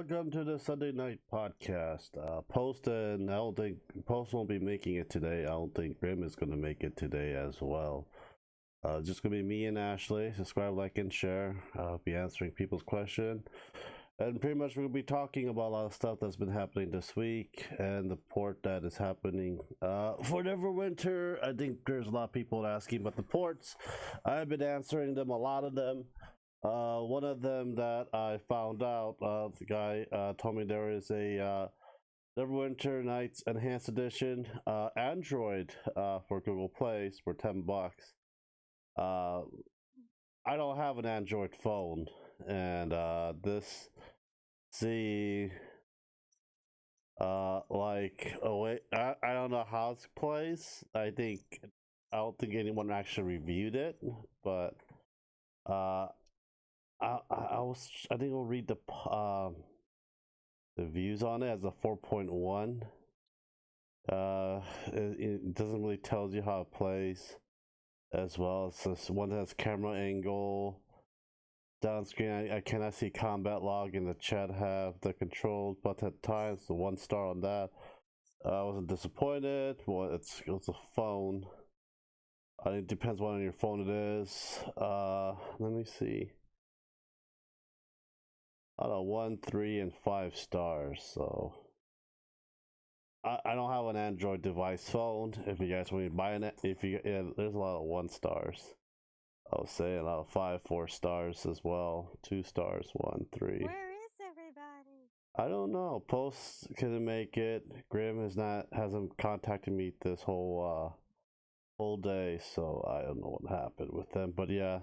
welcome to the Sunday night podcast. Post and I don't think Post won't be making it today. I don't think Grim is going to make it today as well. Just gonna be me and Ashley. Subscribe, like, and share. I'll be answering people's question, and pretty much we'll be talking about a lot of stuff that's been happening this week and the port that is happening for Neverwinter. I think there's a lot of people asking about the ports. I've been answering them, a lot of them. One of them that I found out, the guy told me there is a Neverwinter Nights Enhanced Edition Android for Google Play for $10. Uh, I don't have an Android phone, and this see like oh wait, I don't know how it plays. I don't think anyone actually reviewed it, but uh I think we'll read the views on it as a 4.1. It doesn't really tells you how it plays as well. It's this one that has camera angle. Down screen, I cannot see combat log in the chat. Have the controls button at times. So 1 star on that. I wasn't disappointed. Well, it's a phone. It depends what on your phone it is. Let me see. I don't know, 1, 3, and 5 stars. So I don't have an Android device phone. If you guys want to buy it, there's a lot of 1 stars. I'll say a lot of 5, 4 stars as well. 2 stars, 1, 3. Where is everybody? I don't know. Post couldn't make it. Grim hasn't contacted me this whole day, so I don't know what happened with them. But yeah,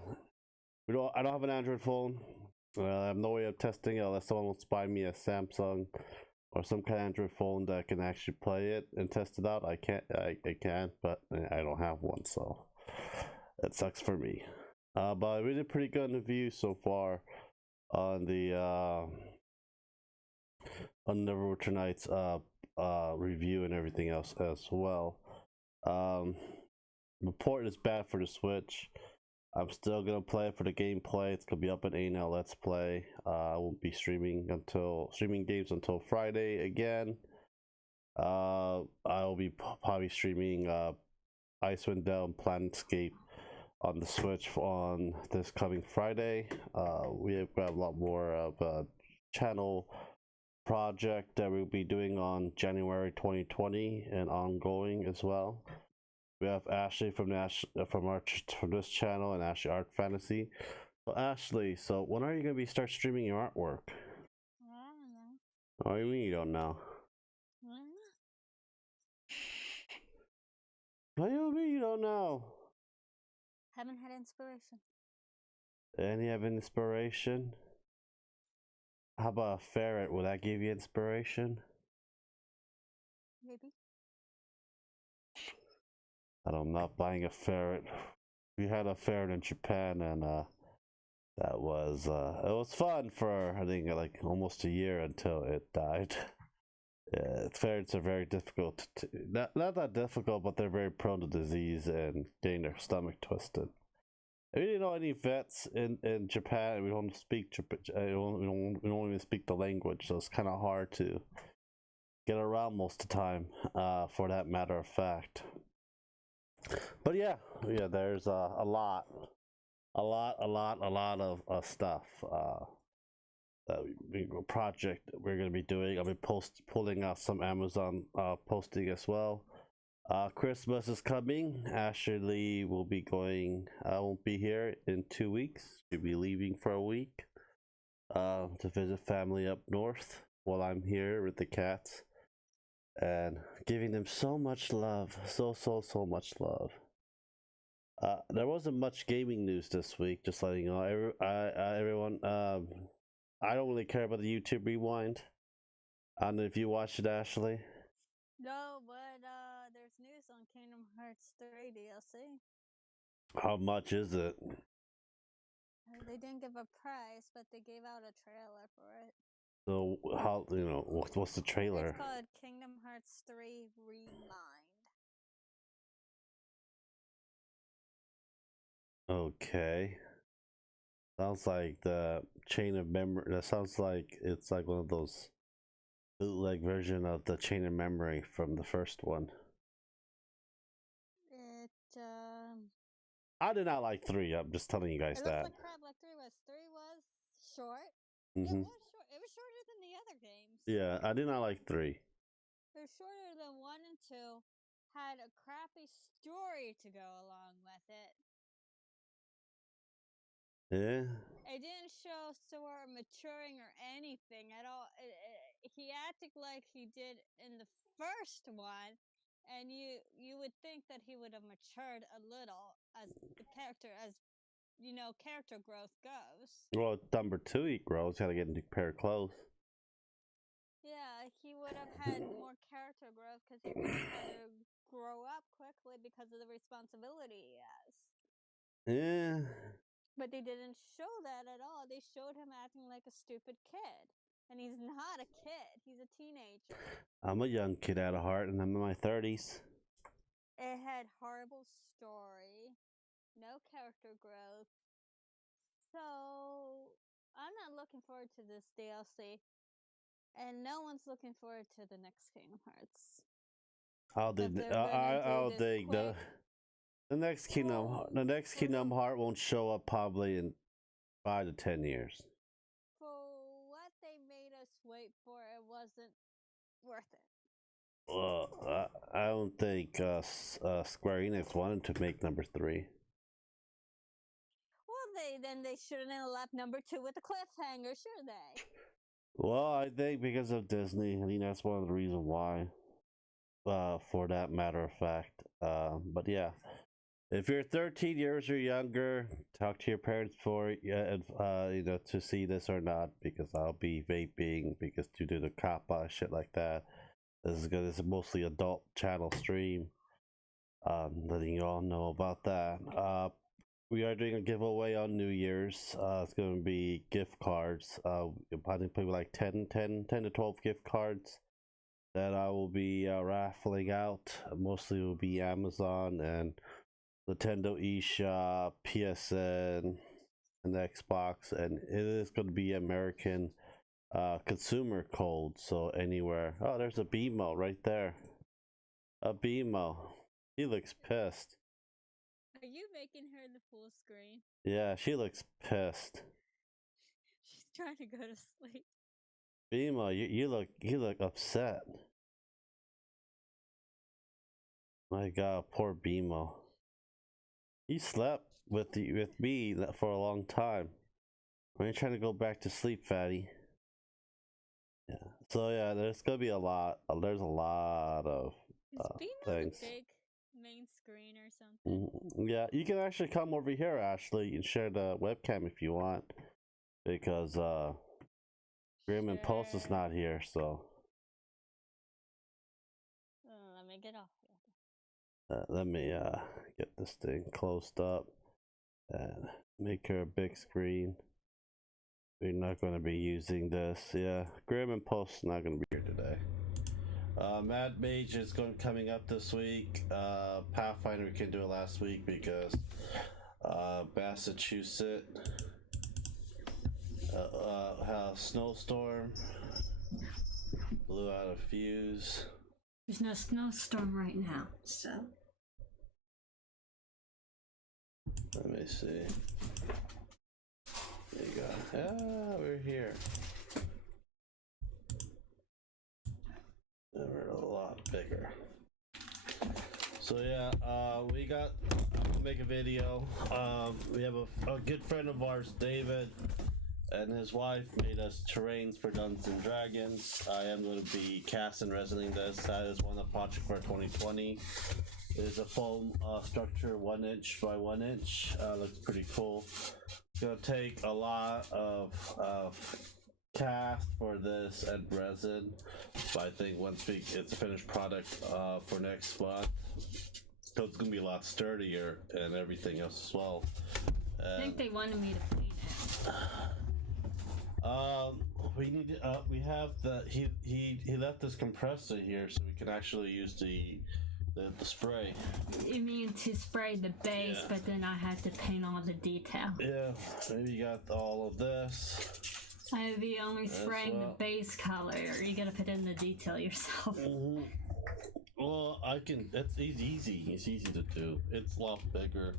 I don't have an Android phone. I have no way of testing it unless someone wants to buy me a Samsung or some kind of Android phone that can actually play it and test it out. I can't, but I don't have one, so it sucks for me. But we did pretty good in the views so far on the Neverwinter Nights review and everything else as well. The port is bad for the Switch. I'm still gonna play it for the gameplay. It's gonna be up at 8 now. Let's play. I won't be streaming games until Friday again. I will be probably streaming Icewind Dale Planetscape on the Switch on this coming Friday. We have got a lot more of a channel project that we'll be doing on January 2020 and ongoing as well. We have Ashley from this channel and Ashley Art Fantasy. So Ashley, so when are you gonna start streaming your artwork? I don't know. What do you mean you don't know? What do you mean you don't know? Haven't had inspiration. And you have inspiration? How about a ferret? Will that give you inspiration? Maybe. I'm not buying a ferret. We had a ferret in Japan, and that was it was fun for I think like almost a year until it died. Yeah, ferrets are very difficult not that difficult, but they're very prone to disease and getting their stomach twisted. We didn't know any vets in Japan. We don't speak we don't even speak the language, so it's kind of hard to get around most of the time. For that matter of fact. But yeah, there's a lot of stuff project we're gonna be doing. I'll be pulling out some Amazon posting as well. Christmas is coming. Ashley will be going. I won't be here in 2 weeks. She'll be leaving for a week to visit family up north while I'm here with the cats and giving them so much love, so much love. There wasn't much gaming news this week. Just letting you know, everyone. I don't really care about the YouTube rewind. I don't know if you watched it, Ashley. No, but there's news on Kingdom Hearts 3 DLC. How much is it? They didn't give a price, but they gave out a trailer for it. So how what's the trailer? It's called Kingdom Hearts 3 Remind. Okay. Sounds like the chain of memory. That sounds like it's like one of those bootleg version of the chain of memory from the first one. It I did not like 3. I'm just telling you guys it that. looks like crap like 3 was. 3 was short. Mm-hmm. It was short. It was shorter than the other games. Yeah, I did not like 3. It was shorter than 1 and 2. Had a crappy story to go along with it. Yeah. It didn't show Sora maturing or anything at all. He acted like he did in the first one, and you would think that he would have matured a little as the character, as you know, character growth goes. Well, number 2, he grows. Got to get a new pair of clothes. Yeah, he would have had more character growth because he would have had to grow up quickly because of the responsibility he has. Yeah. But they didn't show that at all. They showed him acting like a stupid kid. And he's not a kid. He's a teenager. I'm a young kid at heart, and I'm in my 30s. It had horrible story, no character growth. So I'm not looking forward to this DLC. And no one's looking forward to the next Kingdom Hearts. The next Kingdom Heart won't show up probably in 5 to 10 years. For what they made us wait for, it wasn't worth it. Well, I don't think Square Enix wanted to make number 3. Well, they shouldn't have left number 2 with a cliffhanger, should they? Well, I think because of Disney. I think that's one of the reasons why. For that matter of fact. But yeah. If you're 13 years or younger, talk to your parents before to see this or not, because I'll be vaping because due to the COPPA shit like that. This is mostly adult channel stream. Letting you all know about that. We are doing a giveaway on New Year's. It's going to be gift cards. I think probably like 10 to 12 gift cards that I will be raffling out. Mostly will be Amazon and Nintendo eShop, PSN, and Xbox, and it is going to be American consumer code, so anywhere. Oh, there's a BMO right there. A BMO. He looks pissed. Are you making her the full screen? Yeah, she looks pissed. She's trying to go to sleep. BMO, you look upset. My God, poor BMO. He slept with me for a long time. When you're trying to go back to sleep, fatty. Yeah. So yeah, there's gonna be a lot. There's a lot of things. The big main screen or something? Yeah, you can actually come over here, Ashley, and share the webcam if you want, because Grim and Pulse is not here. So let me get off. Let me get this thing closed up and make her a big screen. We're not going to be using this. Yeah, Grim and Pulse not going to be here today. Mad Mage is coming up this week. Pathfinder we couldn't do it last week because Massachusetts had a snowstorm, blew out a fuse. There's no snowstorm right now, so. Let me see. There you go. Ah, we're here. And we're a lot bigger. So yeah, I'm gonna make a video. We have a good friend of ours, David, and his wife made us terrains for Dungeons and Dragons. I am going to be casting and resonating this. That is one of the project for 2020. It is a foam structure, 1 inch by 1 inch. Looks pretty cool. It's gonna take a lot of cast for this and resin, but I think once it's a finished product for next month, so it's gonna be a lot sturdier and everything else as well. I think they wanted me to clean it. We have he left this compressor here so we can actually use the The spray. You mean to spray the base, but then I have to paint all the detail. Yeah, maybe you got all of this. I would be only spraying the base color. You gotta put in the detail yourself. Well, I can. It's easy. It's easy to do. It's a lot bigger.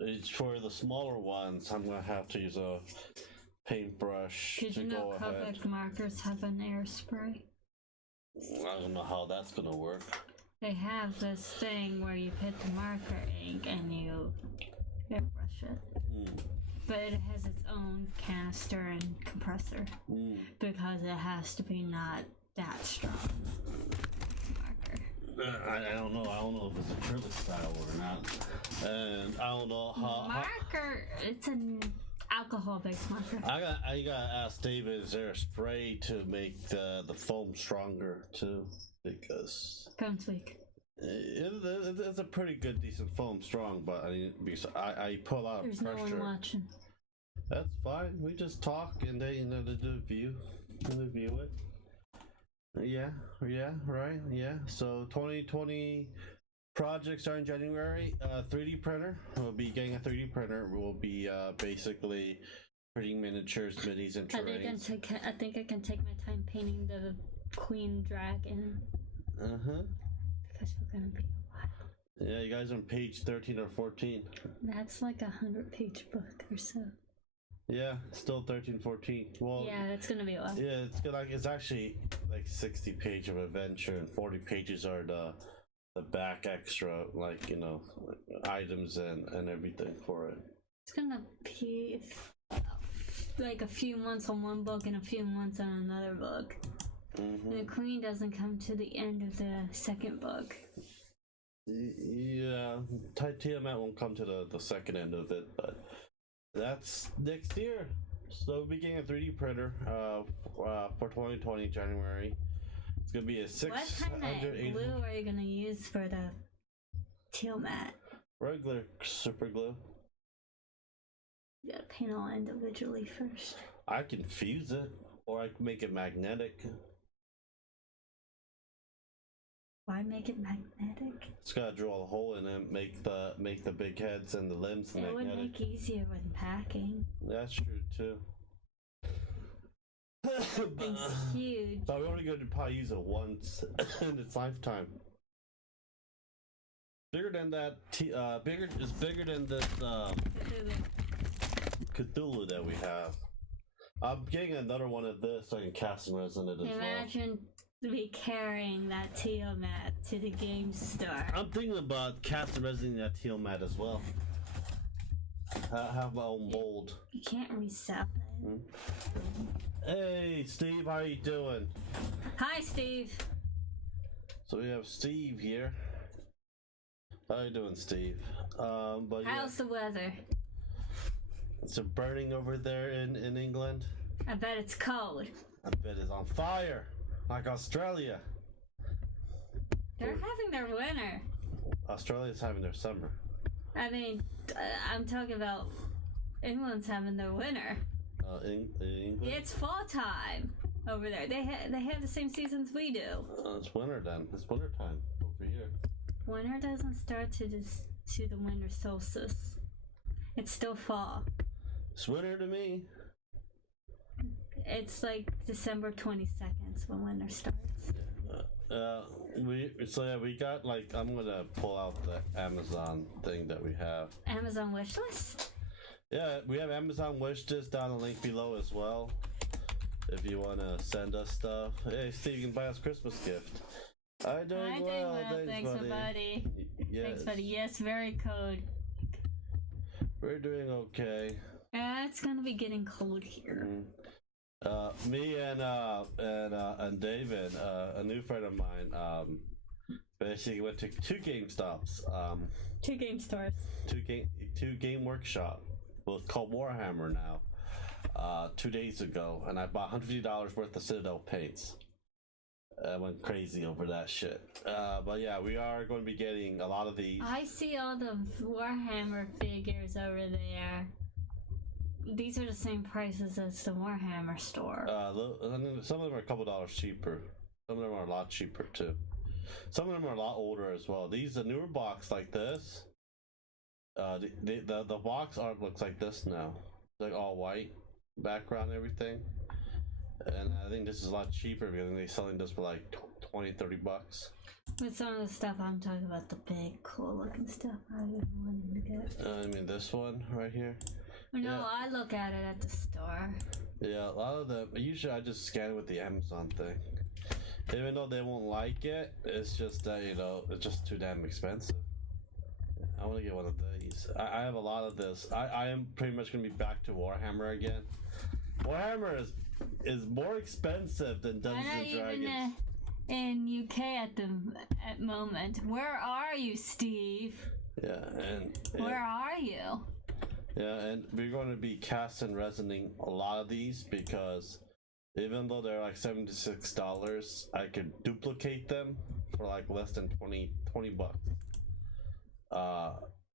It's for the smaller ones. I'm gonna have to use a paintbrush. Did you know COPPA markers have an air spray? I don't know how that's gonna work. They have this thing where you put the marker ink and you airbrush it. But it has its own canister and compressor because it has to be not that strong. Marker. I don't know. I don't know if it's acrylic style or not, and I don't know how. Marker. It's an alcohol-based marker. I gotta ask David. Is there a spray to make the foam stronger too? Because Foam's weak. It's a pretty good, decent foam, strong, but I put a lot of There's pressure. no one watching. That's fine. We just talk and they review it. Yeah, right. Yeah. So 2020 project starting January. 3D printer. We'll be getting a 3D printer. We'll be basically printing miniatures, minis, and terrains. I think I can take my time painting the queen dragon. Because we're gonna be a while. Yeah, you guys on page 13 or 14. That's like 100-page book or so. Yeah, still 13, 14. Well, yeah, that's gonna be a while. Yeah, it's good. It's actually like 60 pages of adventure, and 40 pages are the back extra, items and everything for it. It's gonna be like a few months on one book and a few months on another book. The queen doesn't come to the end of the second book. Yeah, Tiamat won't come to the second end of it, but that's next year. So we'll be getting a 3D printer for 2020 January. It's gonna be a 600. What kind of glue are you gonna use for the Tiamat? Regular super glue. You gotta paint all individually first. I can fuse it, or I can make it magnetic. Why make it magnetic? It's gotta drill a hole in it, make the big heads and the limbs magnetic. It would make easier when packing. That's true too. It's huge. But we're only going to probably use it once in its lifetime. Bigger than that. It's bigger than this Cthulhu that we have. I'm getting another one of this so I can cast some resin in it as well. Imagine me carrying that Tiamat to the game store. I'm thinking about casting resin in that Tiamat as well. I have my own mold. You can't resell it. Hey Steve, how you doing? Hi Steve. So we have Steve here. How you doing, Steve? But how's the weather? Is it burning over there in England? I bet it's cold. I bet it's on fire, like Australia. They're having their winter. Australia's having their summer. I mean, I'm talking about England's having their winter. England? It's fall time over there. They have the same seasons we do. It's winter then. It's winter time over here. Winter doesn't start to the winter solstice. It's still fall. It's winter to me. It's like December 22nd when winter starts. We got I'm gonna pull out the Amazon thing that we have. Amazon wishlist? Yeah, we have Amazon wishlist down the link below as well. If you wanna send us stuff. Hey Steve, you can buy us Christmas gift. I'm doing well. Thanks, buddy. Yes. Thanks, buddy. Yes, very cold. We're doing okay. It's gonna be getting cold here. Me and David, a new friend of mine, basically went to two GameStops. Two game stores. Two game workshop. Well, it's called Warhammer now. 2 days ago, and I bought $150 worth of Citadel paints. I went crazy over that shit. But yeah, we are going to be getting a lot of these. I see all the Warhammer figures over there. These are the same prices as the Warhammer store. Some of them are a couple dollars cheaper. Some of them are a lot cheaper too. Some of them are a lot older as well. These, a newer box like this, the box art looks like this now. It's like all white background and everything. And I think this is a lot cheaper because they're selling this for like 20-30 bucks. With some of the stuff I'm talking about, the big, cool looking stuff I've been wanting to get. I mean, this one right here. No, Yeah. I look at it at the store. Yeah, a lot of them. Usually I just scan it with the Amazon thing. Even though they won't like it, it's just that, you know, it's just too damn expensive. I want to get one of these. I have a lot of this. I am pretty much going to be back to Warhammer again. Warhammer is more expensive than Dungeons and Dragons. Even in UK at moment. Where are you, Steve? Yeah, and where are you? Yeah, and we're going to be casting resoning a lot of these because even though they're like $76, I could duplicate them for like less than 20 bucks.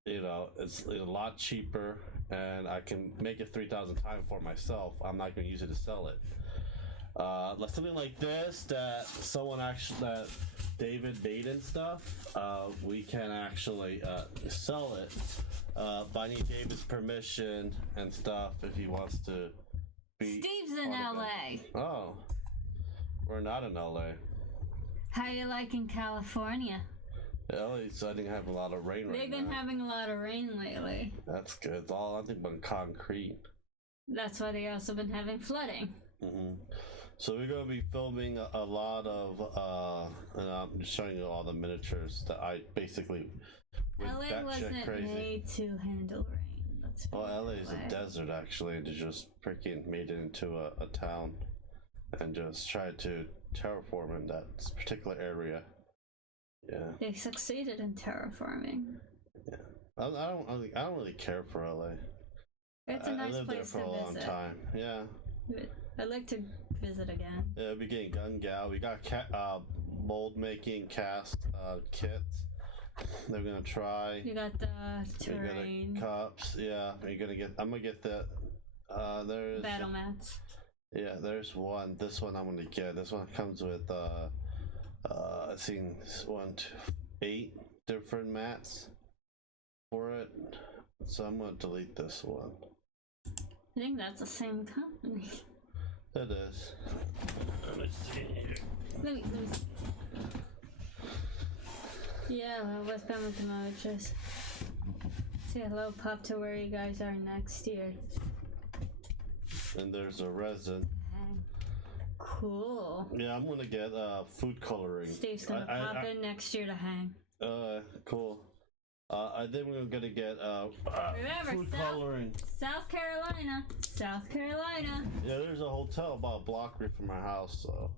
You know, it's a lot cheaper, and I can make it 3,000 times for myself. I'm not going to use it to sell it. Like something like this that that David made and stuff, we can actually sell it, but I need David's permission and stuff if he wants to be. Steve's in LA. Oh, we're not in LA. How you liking California? LA's, I think, have a lot of rain right now. They've been having a lot of rain lately. That's good. It's all, I think, but concrete. That's why they also been having flooding. So we're going to be filming a lot of, and I'm just showing you all the miniatures that I basically went LA wasn't made to handle rain. Well, LA is a desert, actually. They just freaking made it into a town and just tried to terraform in that particular area. Yeah. They succeeded in terraforming. Yeah. I don't really care for LA. It's a nice I lived place there for to a long visit. time. Yeah. I'd like to visit again. Yeah, we'll be getting gun gal. We got mold making cast kits. They're gonna try. You got the terrain. Cups. Yeah, you're gonna get. I'm gonna get the. There's battle mats. Yeah, there's one. This one I'm gonna get. This one comes with I've seen 8 different mats for it. So I'm gonna delete this one. I think that's the same company. It is. Let me see here. Let me see. Yeah, well, what's been with the miniatures? Say hello, Pop, to where you guys are next year. And there's a resin. Cool. Yeah, I'm gonna get food coloring. Steve's gonna pop in next year to hang. Cool. I think we're gonna get remember, food coloring. South Carolina. South Carolina. Yeah, there's a hotel about a block away from our house, so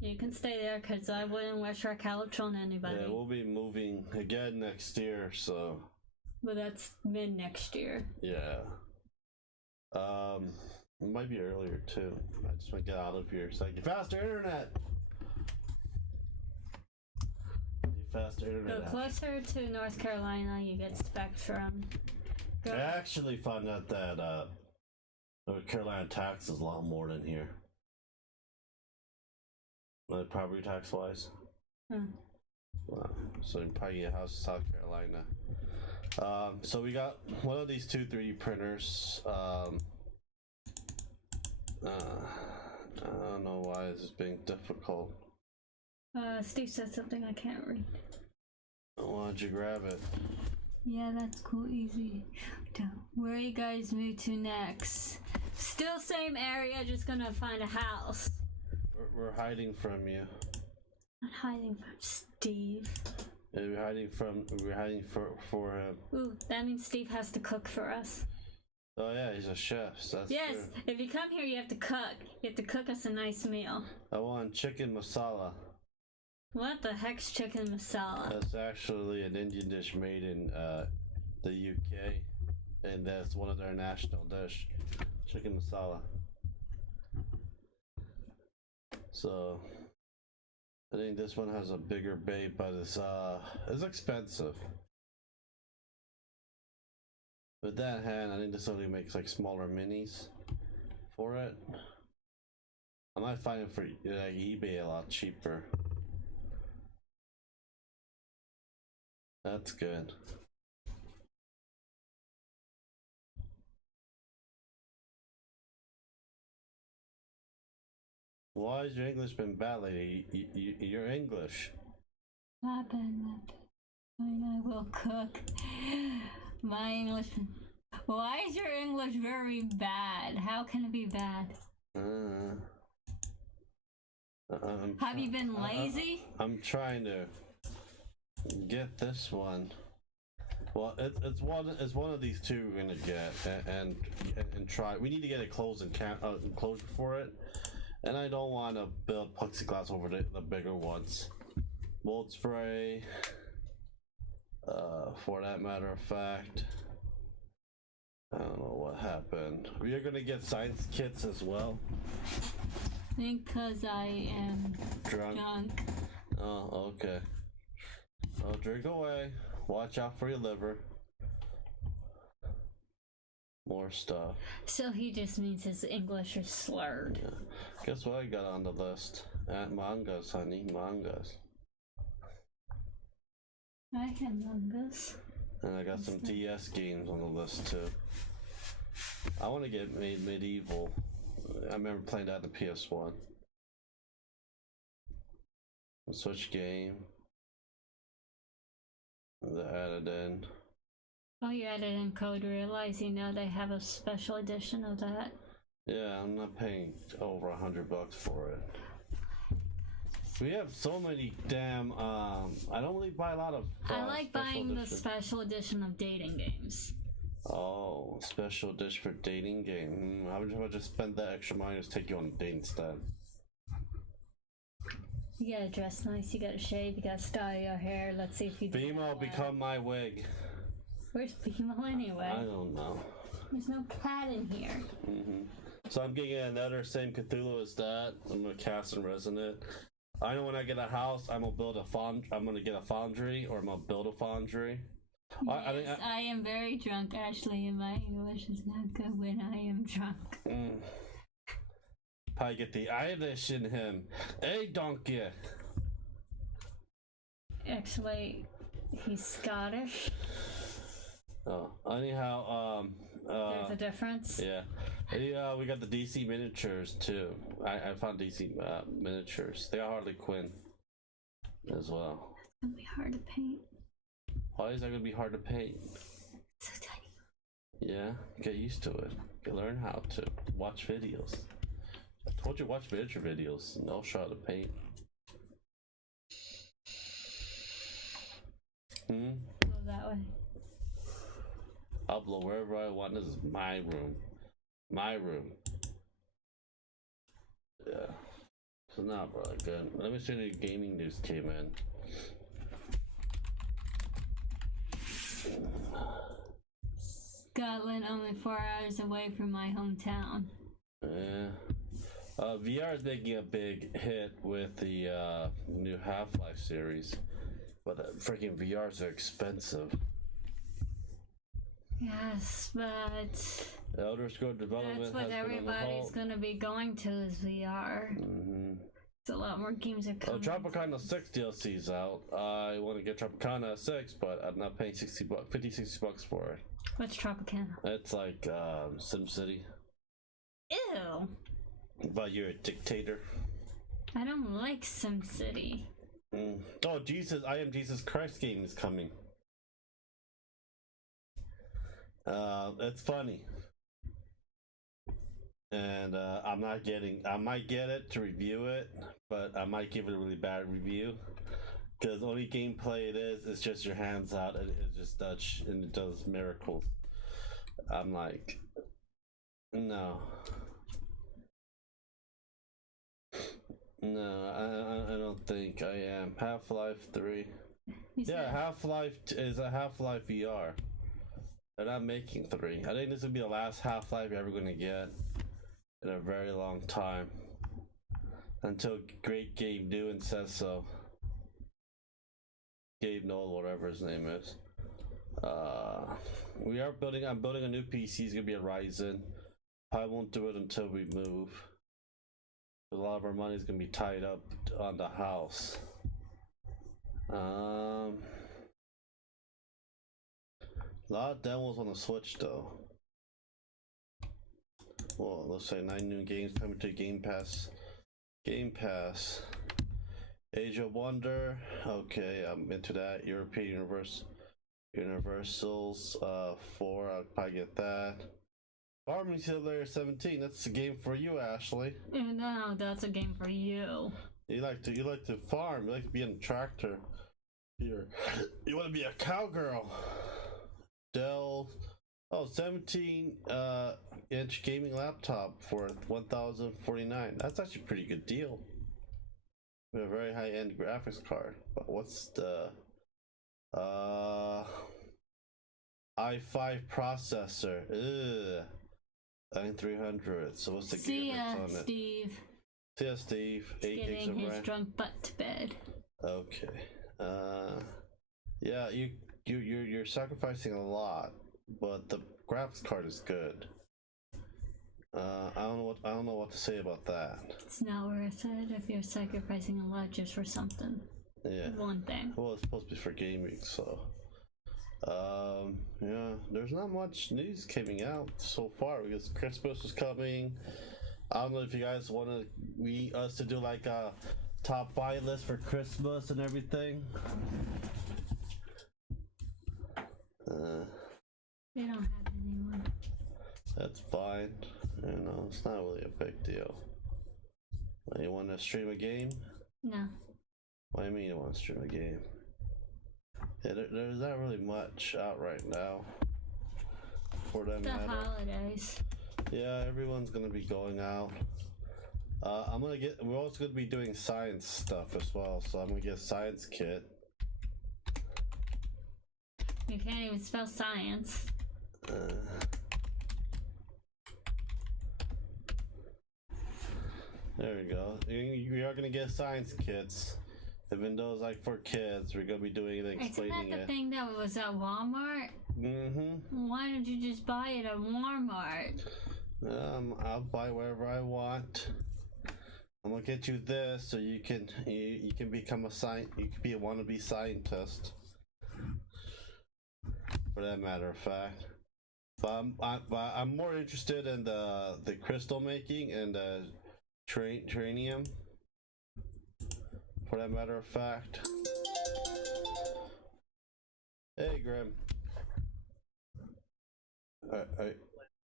you can stay there because I wouldn't wish our couch on anybody. Yeah, we'll be moving again next year, so. But that's mid next year. Yeah. It might be earlier too. I just want to get out of here so I get faster internet. Faster internet. Go closer to North Carolina, you get Spectrum. Go. I actually found out that North Carolina tax is a lot more than here. Like property tax wise. Wow. So you can probably get a house in South Carolina. So we got one of these 2 3D printers. I don't know why this is being difficult. Steve said something I can't read. Why don't you grab it? Yeah, that's cool, easy. Where you guys move to next? Still same area, just gonna find a house. We're hiding from you. Not hiding from Steve. Yeah, we're hiding for him. Ooh, that means Steve has to cook for us. Oh yeah, he's a chef, so that's yes, true. If you come here, you have to cook. You have to cook us a nice meal. I want chicken masala. What the heck's chicken masala? That's actually an Indian dish made in the UK, and that's one of their national dish, chicken masala. So I think this one has a bigger bait, but it's expensive. With that hand, I think this only makes like smaller minis for it. I might find it for like eBay a lot cheaper. That's good. Why has your English been bad lately? You're English. Not bad, not bad. I will cook. My English. Why is your English very bad? How can it be bad? Have you been lazy? I'm trying to get this one. Well, it's one of these two we're gonna get and try. We need to get a enclosure for it, and I don't want to build plexiglass over the bigger ones. Mold spray. For that matter of fact, I don't know what happened. We are gonna get science kits as well. Because I am drunk. Oh, okay. Oh, drink away. Watch out for your liver. More stuff. So he just means his English is slurred. Yeah. Guess what I got on the list? Mangas, honey, mangas. I have mangas. And I got some DS games on the list too. I want to get medieval. I remember playing that in the PS1. Switch game. They added in. Oh, you added in code realizing now they have a special edition of that. Yeah, I'm not paying over $100 for it. We have so many damn. I don't really buy a lot of. I like buying the special edition of dating games. Oh, special edition for dating game. How much I just spend that extra money to take you on a date instead? You gotta dress nice, you gotta shave, you gotta style your hair. Let's see if you do. BMO, become my wig. Where's BMO anyway? I don't know. There's no cat in here. So I'm getting another same Cthulhu as that. I'm gonna cast and resonate. I know when I get a house, I'm gonna get a foundry, or I'm gonna build a foundry. Yes, I am very drunk, Ashley, and my English is not good when I am drunk. Probably get the Irish in him. Hey, donkey. Actually, he's Scottish. Oh, anyhow, there's a difference. Yeah. We got the DC miniatures too. I found DC miniatures. They got Harley Quinn as well. It's gonna be hard to paint. Why is that gonna be hard to paint? So tiny. Yeah, get used to it. You learn how to watch videos. I told you watch miniature videos. No shot to paint. Go that way. I'll blow wherever I want. This is my room. My room. Yeah. So not really good. Let me see if the gaming news came in. Scotland, only 4 hours away from my hometown. Yeah. VR is making a big hit with the new Half-Life series, but freaking VRs are expensive. Yes, but Elder Scrolls development. That's what everybody's gonna be going to is VR. It's a lot more games are coming. Tropicana 6 DLC's out. I want to get Tropicana 6, but I'm not paying $60 for it. What's Tropicana? It's like SimCity. Ew. But you're a dictator. I don't like SimCity. Oh Jesus! I Am Jesus Christ game is coming. It's funny, and I might get it to review it, but I might give it a really bad review because the only gameplay it is just your hands out and it just Dutch and it does miracles. I'm like, no, I don't think I am. Half-Life 3. Yeah, Half-Life is a Half-Life VR. They're not making 3. I think this will be the last Half-Life you're ever going to get in a very long time. Until Great Gabe Newell says so. Gabe Newell, whatever his name is. I'm building a new PC. It's going to be a Ryzen. I won't do it until we move. A lot of our money is going to be tied up on the house. A lot of demos on the Switch though. Well, let's say 9 new games coming to Game Pass. Game Pass. Age of Wonder. Okay, I'm into that. European Universals 4. I'll probably get that. Farming Simulator 17. That's a game for you, Ashley. No, that's a game for you. You like to farm. You like to be in a tractor. You want to be a cowgirl. Dell. 17-inch gaming laptop for $1,049. That's actually a pretty good deal. With a very high-end graphics card. But what's the i5 processor? Ugh. 9300. So what's the gigahertz on it? Steve. See ya, Steve. 8 gigs Getting of his RAM. drunk butt to bed. Okay. Yeah, you're sacrificing a lot, but the graphics card is good. I don't know what to say about that. It's not worth it if you're sacrificing a lot just for something. Yeah. One thing. Well, it's supposed to be for gaming, so. Yeah, there's not much news coming out so far because Christmas is coming. I don't know if you guys want us to do like a top buy list for Christmas and everything. They don't have anyone. That's fine. You know, it's not really a big deal. You want to stream a game? No. What do you mean you want to stream a game? Yeah, there's not really much out right now. For that The matter. holidays. Yeah, everyone's gonna be going out. We're also gonna be doing science stuff as well, so I'm gonna get a science kit. You can't even spell science. There we go. We are gonna get science kits. Even though it's like for kids, we're gonna be doing it, explaining Isn't that the it. thing that was at Walmart? Mm-hmm. Why don't you just buy it at Walmart? I'll buy whatever I want. I'm gonna get you this so you can become you can be a wannabe scientist. For that matter of fact. But I'm more interested in the crystal making and the tranium. For that matter of fact. Hey, Grim.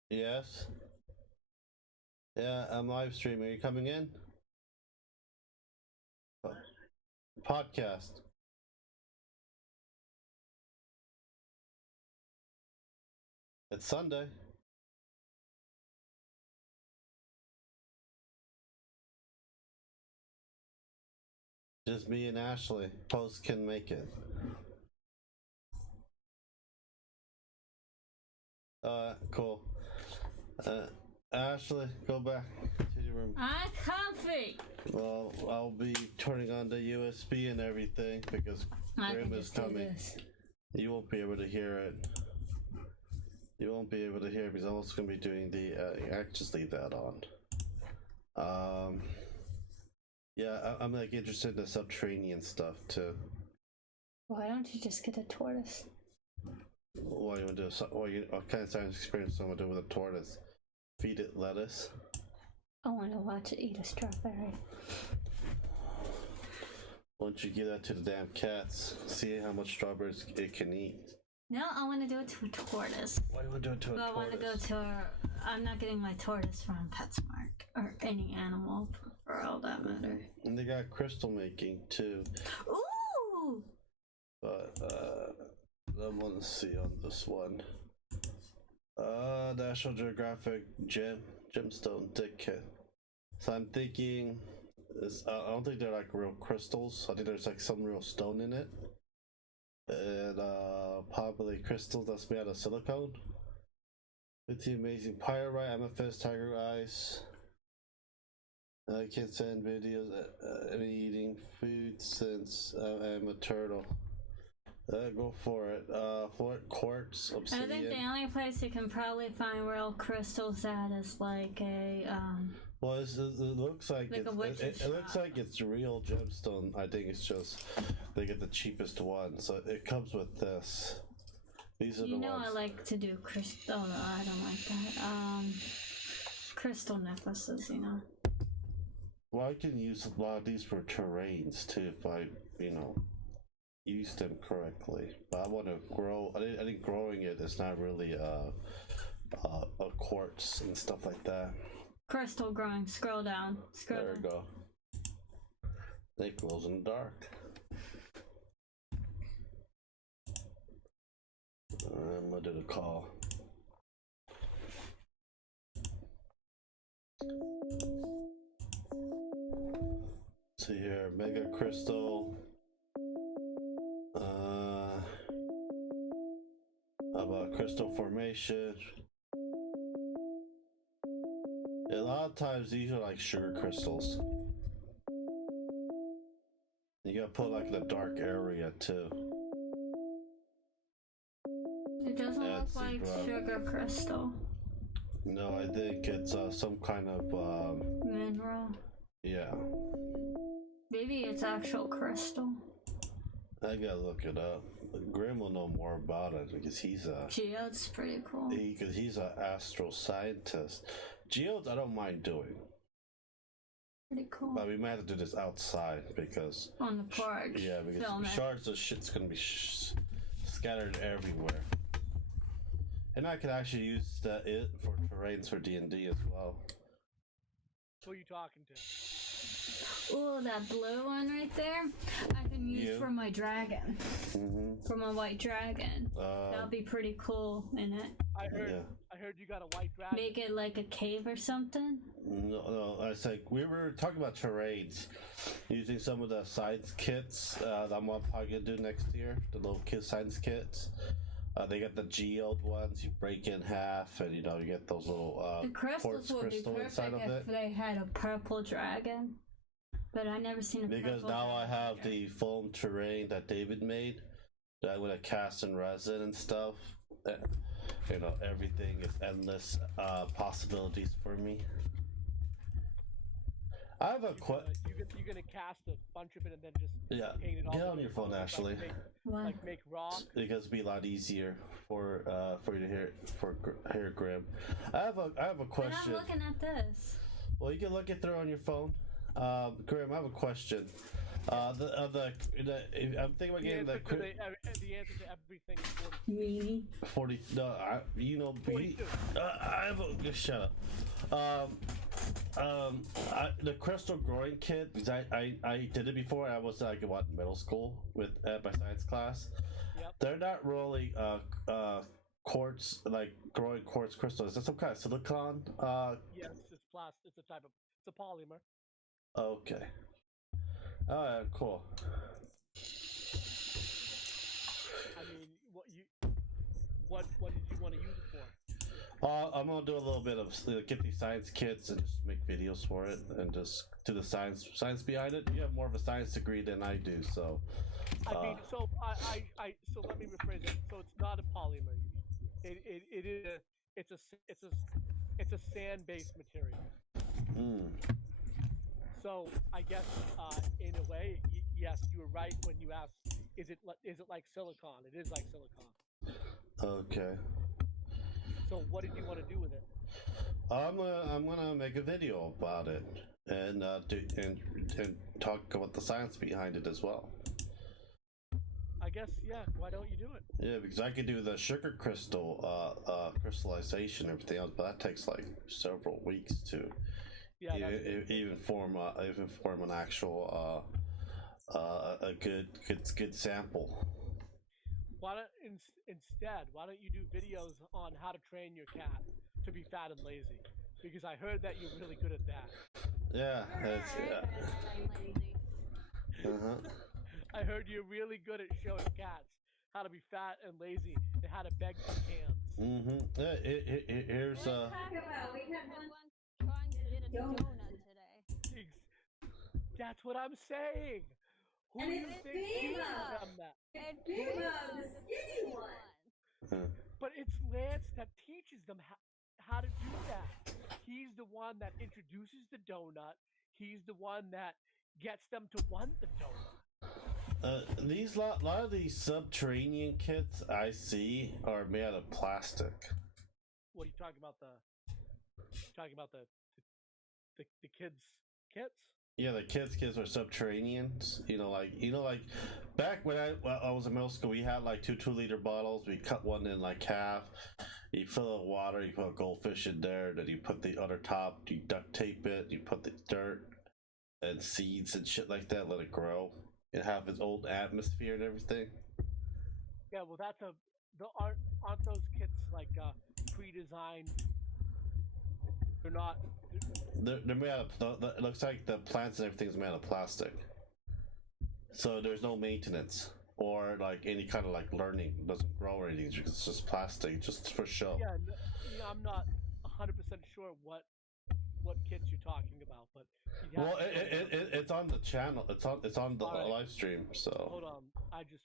Yes? Yeah, I'm live streaming. Are you coming in? Podcast. It's Sunday. Just me and Ashley. Post can make it. Cool. Ashley, go back to your room. I'm comfy. Well, I'll be turning on the USB and everything because Grim is coming. You won't be able to hear it. You won't be able to hear it because I'm also going to be doing the. I just leave that on. Yeah, I'm like interested in the subterranean stuff too. Why don't you just get a tortoise? What do you want to do? What kind of science experience do I want to do with a tortoise? Feed it lettuce? I want to watch it eat a strawberry. Why don't you give that to the damn cats? See how much strawberries it can eat. No, I want to do it to a tortoise. Why do you want to do it to a tortoise? I want to go to I'm not getting my tortoise from PetSmart or any animal for all that matter. And they got crystal making too. Ooh! But I want to see on this one. National Geographic gemstone dick kit. So I'm thinking I don't think they're like real crystals. I think there's like some real stone in it. And probably crystals that's made out of silicone. With the amazing pyrite, amethyst, tiger eyes. I can't send videos. I've been eating food since I'm a turtle. Go for it. Quartz, obsidian. I think the only place you can probably find real crystals at is like a Well, it looks like a witch's it looks like it's real gemstone. I think it's just they get the cheapest one, so it comes with this. These are You the know ones. I like to do crystal. Oh, I don't like that. Crystal necklaces. You know. Well, I can use a lot of these for terrains too if I, use them correctly. But I want to grow. I think growing it is not really a quartz and stuff like that. Crystal growing. Scroll down. Scroll There down. we go. It glows in the dark. I'm gonna do the call. See here, mega crystal. About crystal formation. A lot of times these are like sugar crystals. You gotta put like in a dark area too. It doesn't look like sugar crystal. No, I think it's some kind of Mineral. yeah. Maybe it's actual crystal. I gotta look it up. Grim will know more about it because he's a Geode's pretty cool. because he's an astro scientist. Geodes I don't mind doing, Pretty cool. but we might have to do this outside because On the porch. yeah, because Film it. shards of shit's gonna be scattered everywhere. And I could actually use it for terrains for D&D as well. Who are you talking to? Ooh, that blue one right there, I can use You? for my dragon. For my white dragon. That'll be pretty cool in it. I heard. Yeah. I heard you got a white dragon. Make it like a cave or something. No, I was like, we were talking about terrains, using some of the science kits that I'm probably gonna do next year, the little kid science kits. They got the geode ones, you break in half, and you get those little The crystals would be crystal inside perfect of if it. they had a purple dragon. But I never seen a Because purple now I dragon. have the foam terrain that David made, that with a cast and resin and stuff. Everything is endless possibilities for me. I have a question. You're gonna cast a bunch of it and then just paint it all. Get on over your the phone, colors, Ashley. What? Like make rock. Because it'd be a lot easier for you to hear Grim. I have a But I'm question. looking at this. Well, you can look it through on your phone. Grim, I have a question. I'm thinking about The getting answer to everything is 40. Really? 40. No, 42. I have a shut up. The crystal growing kit, because I did it before. I was like middle school with my science class. Yep. They're not really quartz, like growing quartz crystals. Is that some kind of silicon? Yes, it's plastic. It's a polymer. Okay. Alright, cool. I mean, what did you want to use it for? I'm gonna do a little bit of get these science kits and just make videos for it and just do the science behind it. You have more of a science degree than I do, so. I mean, so so let me rephrase it. So it's not a polymer. It's a sand-based material. So I guess in a way, yes, you were right when you asked, is it like silicon? It is like silicon. Okay. So what did you want to do with it? I'm gonna make a video about it and and talk about the science behind it as well. I guess, yeah. Why don't you do it? Yeah, because I could do the sugar crystal crystallization and everything else, but that takes like several weeks to even form an actual a good sample. Why don't you do videos on how to train your cat to be fat and lazy? Because I heard that you're really good at that. Yeah, I heard you're really good at showing cats how to be fat and lazy and how to beg for cans. Here's Everyone trying to get a donut today. That's what I'm saying. Who do you think teaches them that? And Puma, the skinny one. But it's Lance that teaches them how to do that. He's the one that introduces the donut. He's the one that gets them to want the donut. These lot of these subterranean kits I see are made out of plastic. What are you talking about? The kids' kits? Yeah, the kids are subterraneans. Like back when I was in middle school, we had like 2 2-liter bottles. We cut one in like half. You fill it with water. You put a goldfish in there. Then you put the other top. You duct tape it. You put the dirt and seeds and shit like that. Let it grow. It have its own atmosphere and everything. Yeah, well, aren't those kits like pre-designed? They're not. They're made out of. It looks like the plants and everything's made out of plastic. So there's no maintenance or like any kind of like learning. It doesn't grow or anything. It's just plastic, just for show. Yeah, I'm not 100% sure what kits you're talking about, but well, it's on the channel. It's on the live stream. So hold on, I just.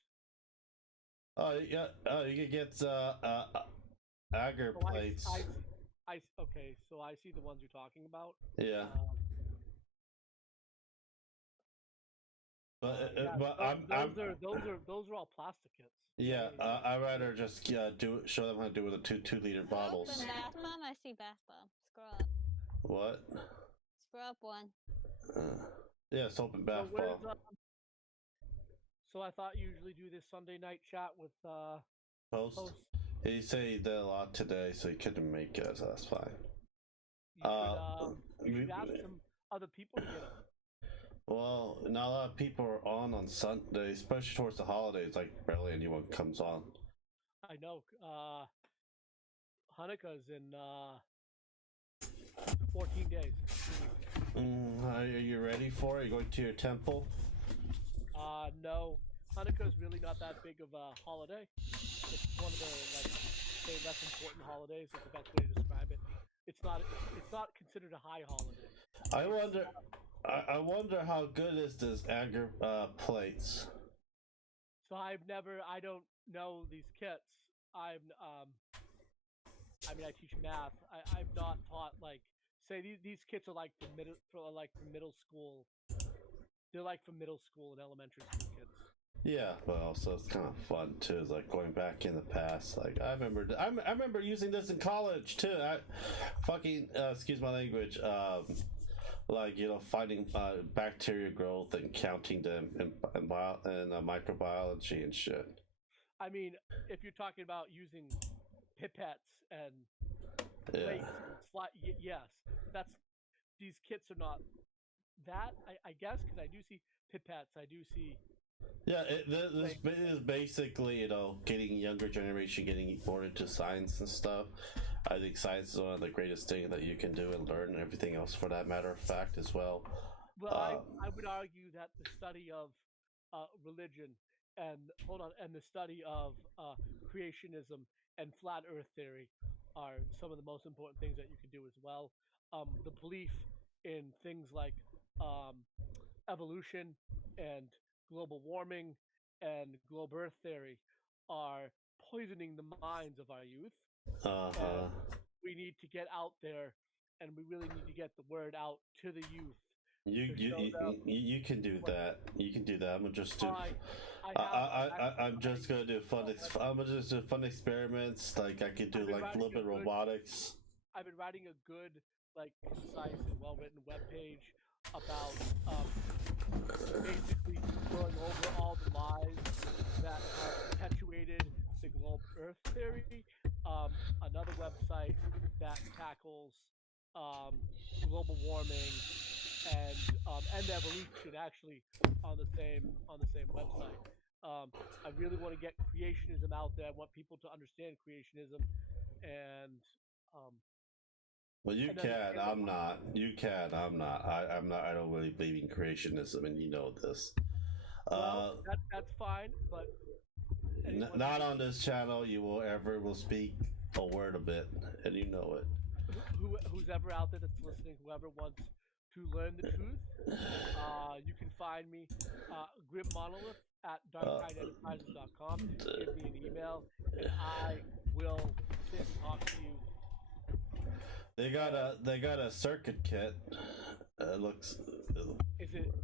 Oh yeah. Oh, you can get agar plates. Okay, so I see the ones you're talking about. Yeah. Those are all plastic kits. Yeah, I'd rather just show them how to do it with the 2 2-liter bottles. Open bath bomb. I see bath bomb. Scroll up. What? Scroll up one. Yeah, it's open bath bomb. So I thought you usually do this Sunday night chat with Post. He said he did a lot today, so he couldn't make it. So that's fine. You should ask some other people to get on. Well, not a lot of people are on Sunday, especially towards the holidays. Like barely anyone comes on. I know. Hanukkah's in 14 days. Are you ready for it? Are you going to your temple? No. Hanukkah's really not that big of a holiday. It's one of the less important holidays. Is the best way to describe it. It's not considered a high holiday. I wonder how good is this agar plates. So I don't know these kits. I teach math. I've not taught these kits are like for middle school. They're like for middle school and elementary school kids. Yeah, but also it's kind of fun too. It's like going back in the past. Like I remember using this in college too. Excuse my language. Finding bacteria growth and counting them in microbiology and shit. I mean, if you're talking about using pipettes and plates, yes, these kits are not that. I guess because I do see pipettes. I do see. Yeah, this is basically getting younger generation getting more into science and stuff. I think science is one of the greatest things that you can do and learn, and everything else for that matter of fact as well. Well, I would argue that the study of religion and the study of creationism and flat Earth theory are some of the most important things that you can do as well. The belief in things like evolution and global warming and globe Earth theory are poisoning the minds of our youth. And we need to get out there, and we really need to get the word out to the youth. You can do that. You can do that. I'm gonna just do. I'm just gonna do fun. I'm gonna just do fun experiments. Like I could do like a little bit of robotics. I've been writing a good, concise and well-written webpage about basically going over all the lies that have perpetuated the globe Earth theory. Another website that tackles global warming and evolution, actually, on the same website. I really want to get creationism out there. I want people to understand creationism, and well, you can. I'm not. You can. I'm not. I'm not. I don't really believe in creationism, and you know this. Well, that's fine, but not on this channel. You will speak a word of it, and you know it. Who's ever out there that's listening, whoever wants to learn the truth, you can find me, Grim Monolith at darktidenterprises.com. Give me an email, and I will sit and talk to you They got a circuit kit. It looks. Is it?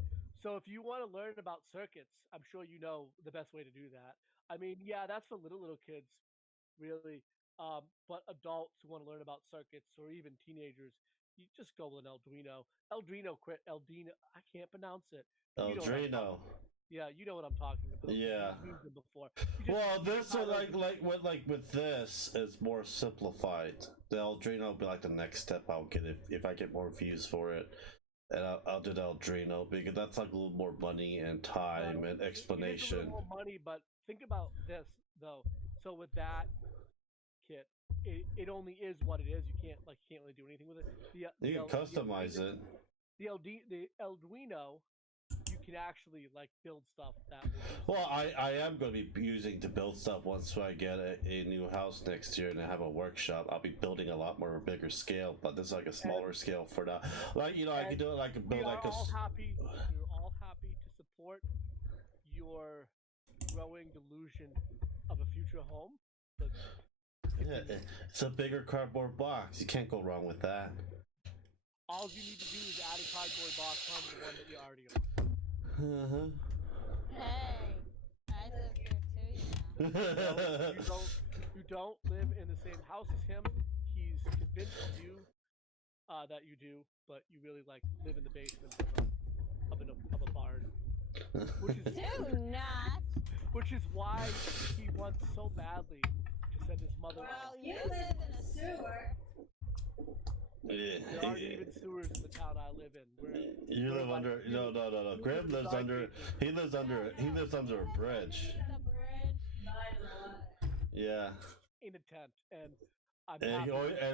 So if you want to learn about circuits, I'm sure you know the best way to do that. I mean, yeah, that's for little kids, really. But adults who want to learn about circuits, or even teenagers, you just go with an Arduino. Eldino. I can't pronounce it. But you know what I'm Eldrino. Yeah, you know what I'm talking about. Yeah. You've used them before. Well, this is with this, it's more simplified. The Eldrino will be like the next step I'll get if I get more views for it, and I'll do the Eldrino because that's like a little more money and time and It is a explanation. little more money, but think about this though. So with that kit, it only is what it is. You can't really do anything with it. You can customize it. The Arduino, you can actually like build stuff that. Well, I am going to be using to build stuff once I get a new house next year and I have a workshop. I'll be building a lot more bigger scale, but this is like a smaller scale for that. Like I could do it. I could build like a. We're all happy to support your growing delusion of a future home. But yeah, it's a bigger cardboard box. You can't go wrong with that. All you need to do is add a cardboard box on the one that you already own. Hey, I live here too, you know. You don't live in the same house as him. He's convinced you that you do, but you really live in the basement of a barn. Do not. Which is why he wants so badly to send his mother. Well, you live in a sewer. Yeah. There aren't even sewers in the town I live in. You live under no. Graham lives under. He lives under a bridge. Yeah. In a tent, and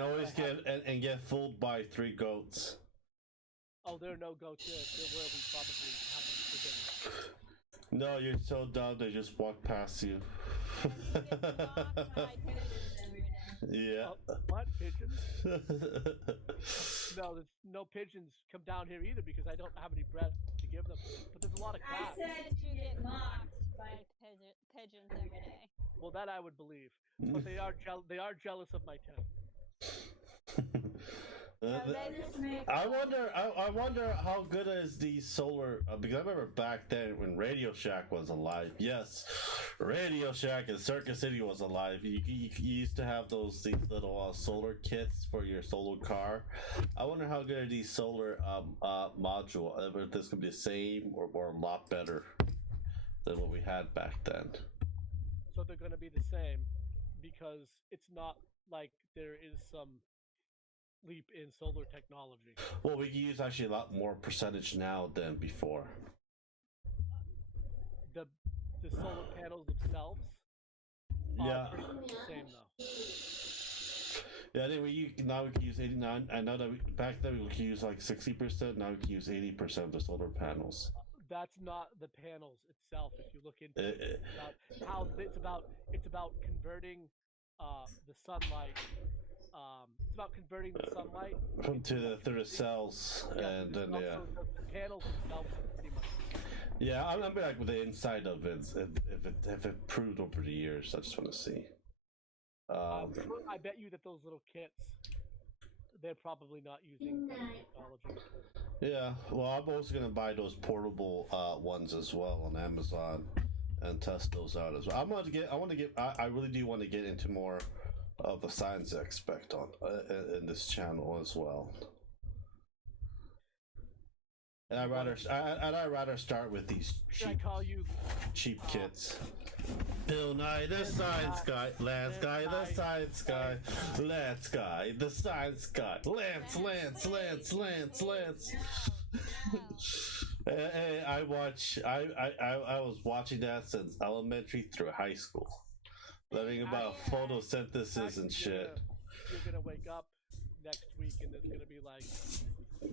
always get fooled by 3 goats. Oh, there are no goats here. There will be probably having. No, you're so dumb. They just walk past you. Yeah. What pigeons? No, there's no pigeons come down here either because I don't have any bread to give them. But there's a lot of cats. I said you get mocked by pigeons every day. Well, that I would believe, but they are jealous of my tent. I wonder how good is the solar because I remember back then when Radio Shack was alive. Yes, Radio Shack and Circuit City was alive. You used to have these little solar kits for your solar car. I wonder how good are these solar module. If this could be the same or a lot better than what we had back then. So they're going to be the same because it's not like there is some leap in solar technology. Well, we can use actually a lot more percentage now than before. The solar panels themselves are pretty much the same though. Yeah, I think now we can use 89. I know that back then we could use like 60%. Now we can use 80% of the solar panels. That's not the panels itself. If you look into it, it's about converting the sunlight. It's about converting the sunlight through the cells, and then the panels themselves are pretty much. Yeah, I'm like with the inside of it. If it proved over the years, I just want to see. I bet you that those little kits, they're probably not using technology. Yeah, well, I'm also gonna buy those portable ones as well on Amazon and test those out as well. I really do want to get into more of the science aspect on in this channel as well. And I'd rather start with these cheap kits. Bill Nye the Science Guy, Lance Guy the Science Guy, Lance Guy the Science Guy, Lance. Hey, I was watching that since elementary through high school, learning about photosynthesis and shit. You're gonna wake up next week and there's gonna be like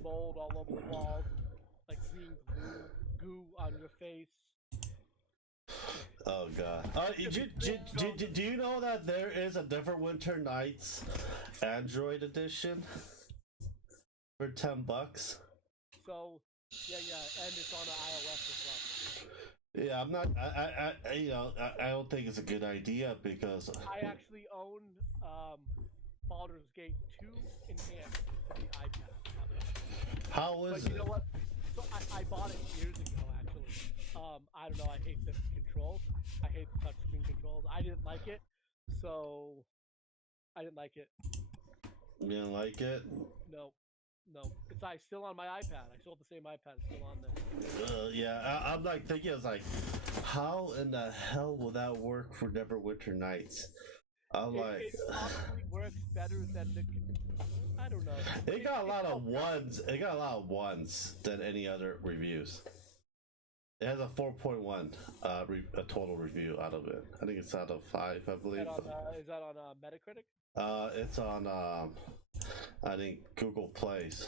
mold all over the walls, like green goo on your face. Oh god. Do you know that there is a different Winter Nights Android edition for $10? So yeah, and it's on iOS as well. Yeah, I'm not. I don't think it's a good idea because I actually own Baldur's Gate 2 enhanced to the iPad. How is But you it? know what? So I bought it years ago, actually. I don't know. I hate the controls. I hate the touchscreen controls. I didn't like it, so I didn't like it. You didn't like it? No, no. It's still on my iPad. I still have the same iPad. It's still on there. Yeah, I'm like thinking, I was like, how in the hell will that work for Neverwinter Nights? I'm like, It probably works better than the. I don't know. it got a lot of ones. It got a lot of ones than any other reviews. It has a 4.1 a total review out of it. I think it's out of 5, I believe. Is that on Metacritic? It's on I think Google Plays.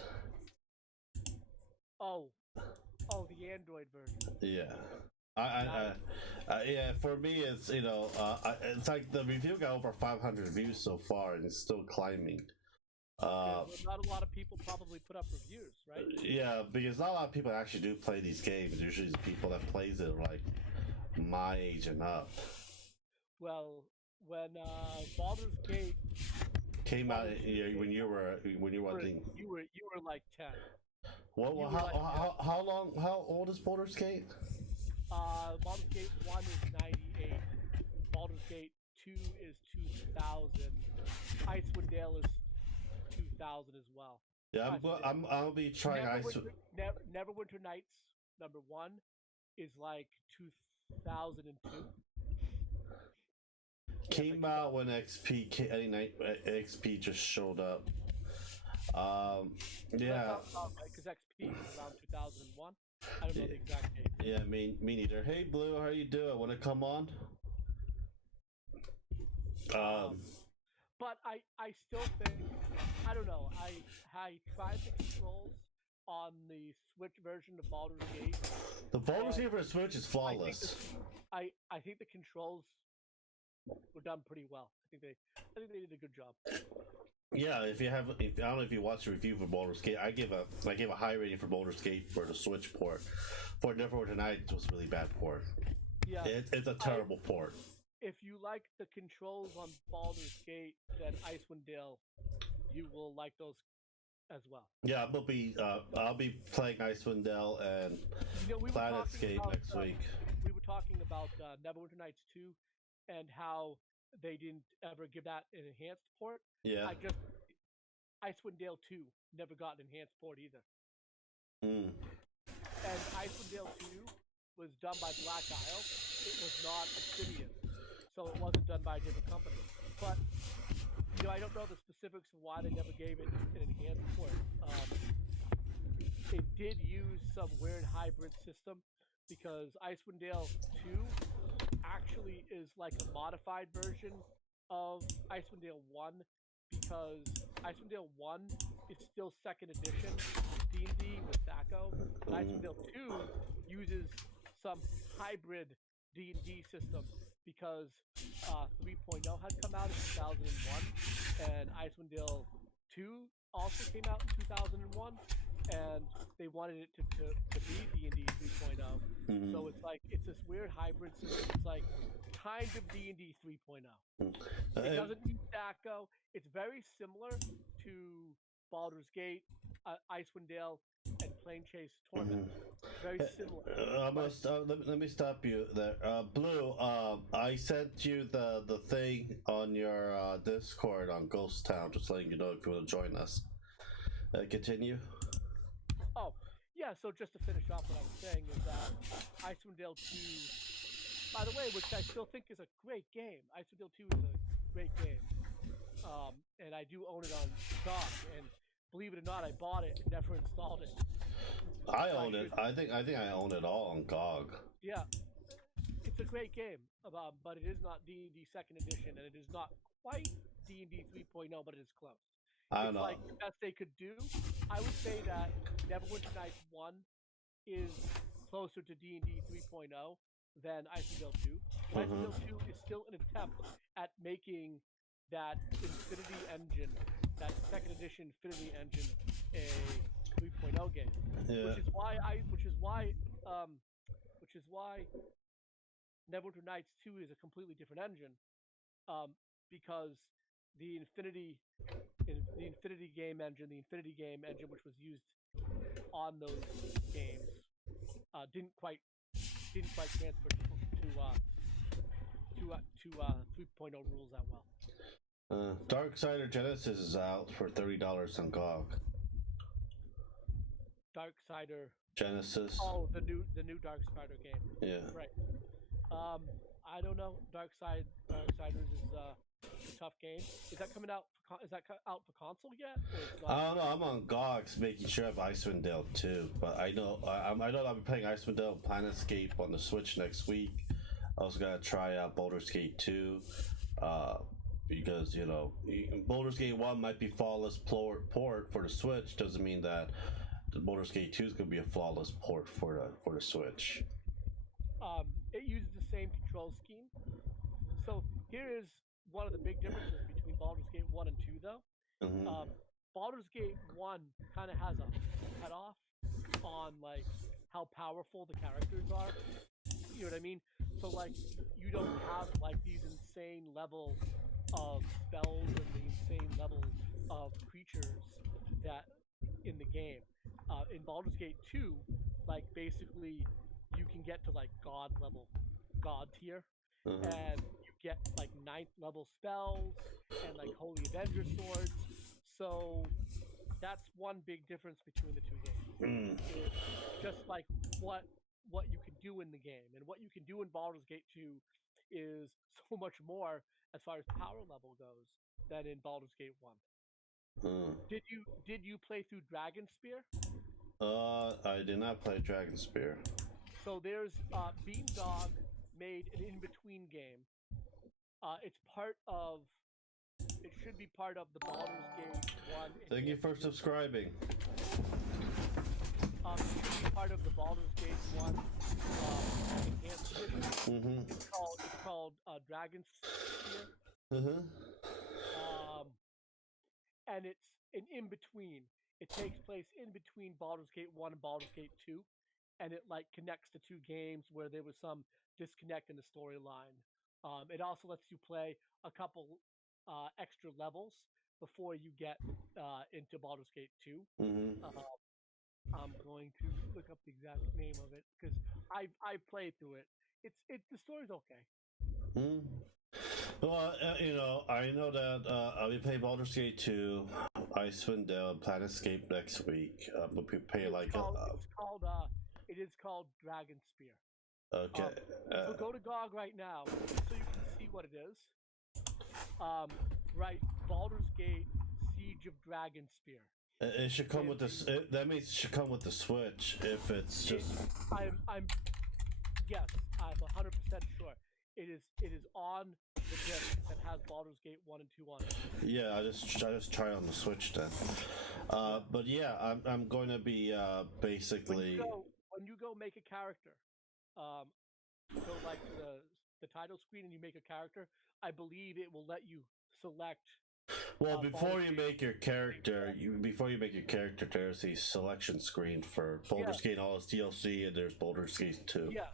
Oh, the Android version. Yeah. Yeah, for me, it's it's like the review got over 500 views so far, and it's still climbing. Not a lot of people probably put up reviews, right? Yeah, because not a lot of people actually do play these games. Usually, it's people that plays it are like my age and up. Well, when Baldur's Gate came out when you were I think you were like 10. Well, how old is Baldur's Gate? Baldur's Gate 1 is 98. Baldur's Gate 2 is 2000. Icewind Dale is 2000 as well. Yeah, I'll be trying Neverwinter Nights #1 is like 2002. Came out when XP just showed up. Yeah. Because XP was around 2001. I don't know the exact date. Yeah, me neither. Hey, Blue, how you doing? Want to come on? But I still think, I don't know. I tried the controls on the Switch version of Baldur's Gate. The Baldur's Gate for Switch is flawless. I think the controls were done pretty well. I think they did a good job. Yeah, I don't know if you watched the review for Baldur's Gate, I gave a high rating for Baldur's Gate for the Switch port. For Neverwinter Nights, it was a really bad port. Yeah, it's a terrible port. If you like the controls on Baldur's Gate, then Icewind Dale, you will like those as well. Yeah, I'll be playing Icewind Dale and Planetscape next week. We were talking about Neverwinter Nights 2 and how they didn't ever give that an enhanced port. Yeah. Icewind Dale 2 never got an enhanced port either. Mm. And Icewind Dale 2 was done by Black Isle. It was not Obsidian. So it wasn't done by a different company. But, I don't know the specifics of why they never gave it an enhanced port. It did use some weird hybrid system because Icewind Dale 2 actually is like a modified version of Icewind Dale 1 because Icewind Dale 1 is still 2nd edition D&D with THAC0, but Icewind Dale 2 uses some hybrid D&D system because 3.0 had come out in 2001 and Icewind Dale 2 also came out in 2001 and they wanted it to be D&D 3.0. So it's this weird hybrid system. It's like kind of D&D 3.0. It doesn't use THAC0. It's very similar to Baldur's Gate, Icewind Dale, and Plane Chase Torment. Very similar. Let me stop you there. Blue, I sent you the thing on your Discord on Ghost Town, just letting you know if you want to join us. Continue. Oh, yeah, so just to finish off what I was saying is that Icewind Dale 2, by the way, which I still think is a great game. Icewind Dale 2 is a great game. And I do own it on GOG, and believe it or not, I bought it and never installed it. I own it. I think I own it all on GOG. Yeah. It's a great game, but it is not D&D 2nd edition, and it is not quite D&D 3.0, but it is close. I don't know. Like the best they could do. I would say that Neverwinter Nights 1 is closer to D&D 3.0 than Icewind Dale 2. Icewind Dale 2 is still an attempt at making that Infinity engine, that 2nd edition Infinity engine, a 3.0 game. Yeah. Which is why Neverwinter Nights 2 is a completely different engine. Because the Infinity game engine, which was used on those games, didn't quite transfer to 3.0 rules that well. Darksider Genesis is out for $30 on GOG. Darksider Genesis. Oh, the new Darksider game. Yeah. Right. I don't know. Darksiders is a tough game. Is that coming out? Out for console yet? Or it's not? I don't know. I'm on GOG making sure I have Icewind Dale too, but I know I'll be playing Icewind Dale Planescape on the Switch next week. I was gonna try out Baldur's Gate 2, because Baldur's Gate 1 might be flawless port for the Switch. Doesn't mean that the Baldur's Gate 2 is gonna be a flawless port for the Switch. It uses the same control scheme. So here is one of the big differences between Baldur's Gate 1 and 2, though. Mm-hmm. Baldur's Gate 1 kind of has a cutoff on like how powerful the characters are. You know what I mean? So like you don't have like these insane level of spells and the insane level of creatures that in the game. In Baldur's Gate 2, like basically you can get to like god tier, and you get like 9th level spells and like Holy Avenger swords. So that's one big difference between the two games. It's just like what you can do in the game, and what you can do in Baldur's Gate 2 is so much more as far as power level goes than in Baldur's Gate 1. Did you play through Dragon Spear? I did not play Dragon Spear. So there's Beamdog made an in-between game. It should be part of the Baldur's Gate 1. Thank you for subscribing. It should be part of the Baldur's Gate 1 enhanced edition. It's called Dragon Spear. And it's an in-between. It takes place in between Baldur's Gate 1 and Baldur's Gate 2. And it like connects the two games where there was some disconnect in the storyline. It also lets you play a couple extra levels before you get into Baldur's Gate 2. I'm going to look up the exact name of it because I've played through it. The story's okay. Well, I know that I'll be playing Baldur's Gate 2, Icewind Dale, Planescape next week. But we pay it is called Dragon Spear. Okay. So go to GOG right now so you can see what it is. Right, Baldur's Gate Siege of Dragon Spear. It should come with this. That means it should come with the Switch. If it's just, I'm 100% sure. It is on the disc that has Baldur's Gate 1 and 2 on it. Yeah, I just try it on the Switch then. But yeah, I'm going to be basically. When you go make a character, go like the title screen and you make a character, I believe it will let you select. Well, before you make your character, there's a selection screen for Baldur's Gate and all its DLC, and there's Baldur's Gate 2. Yeah.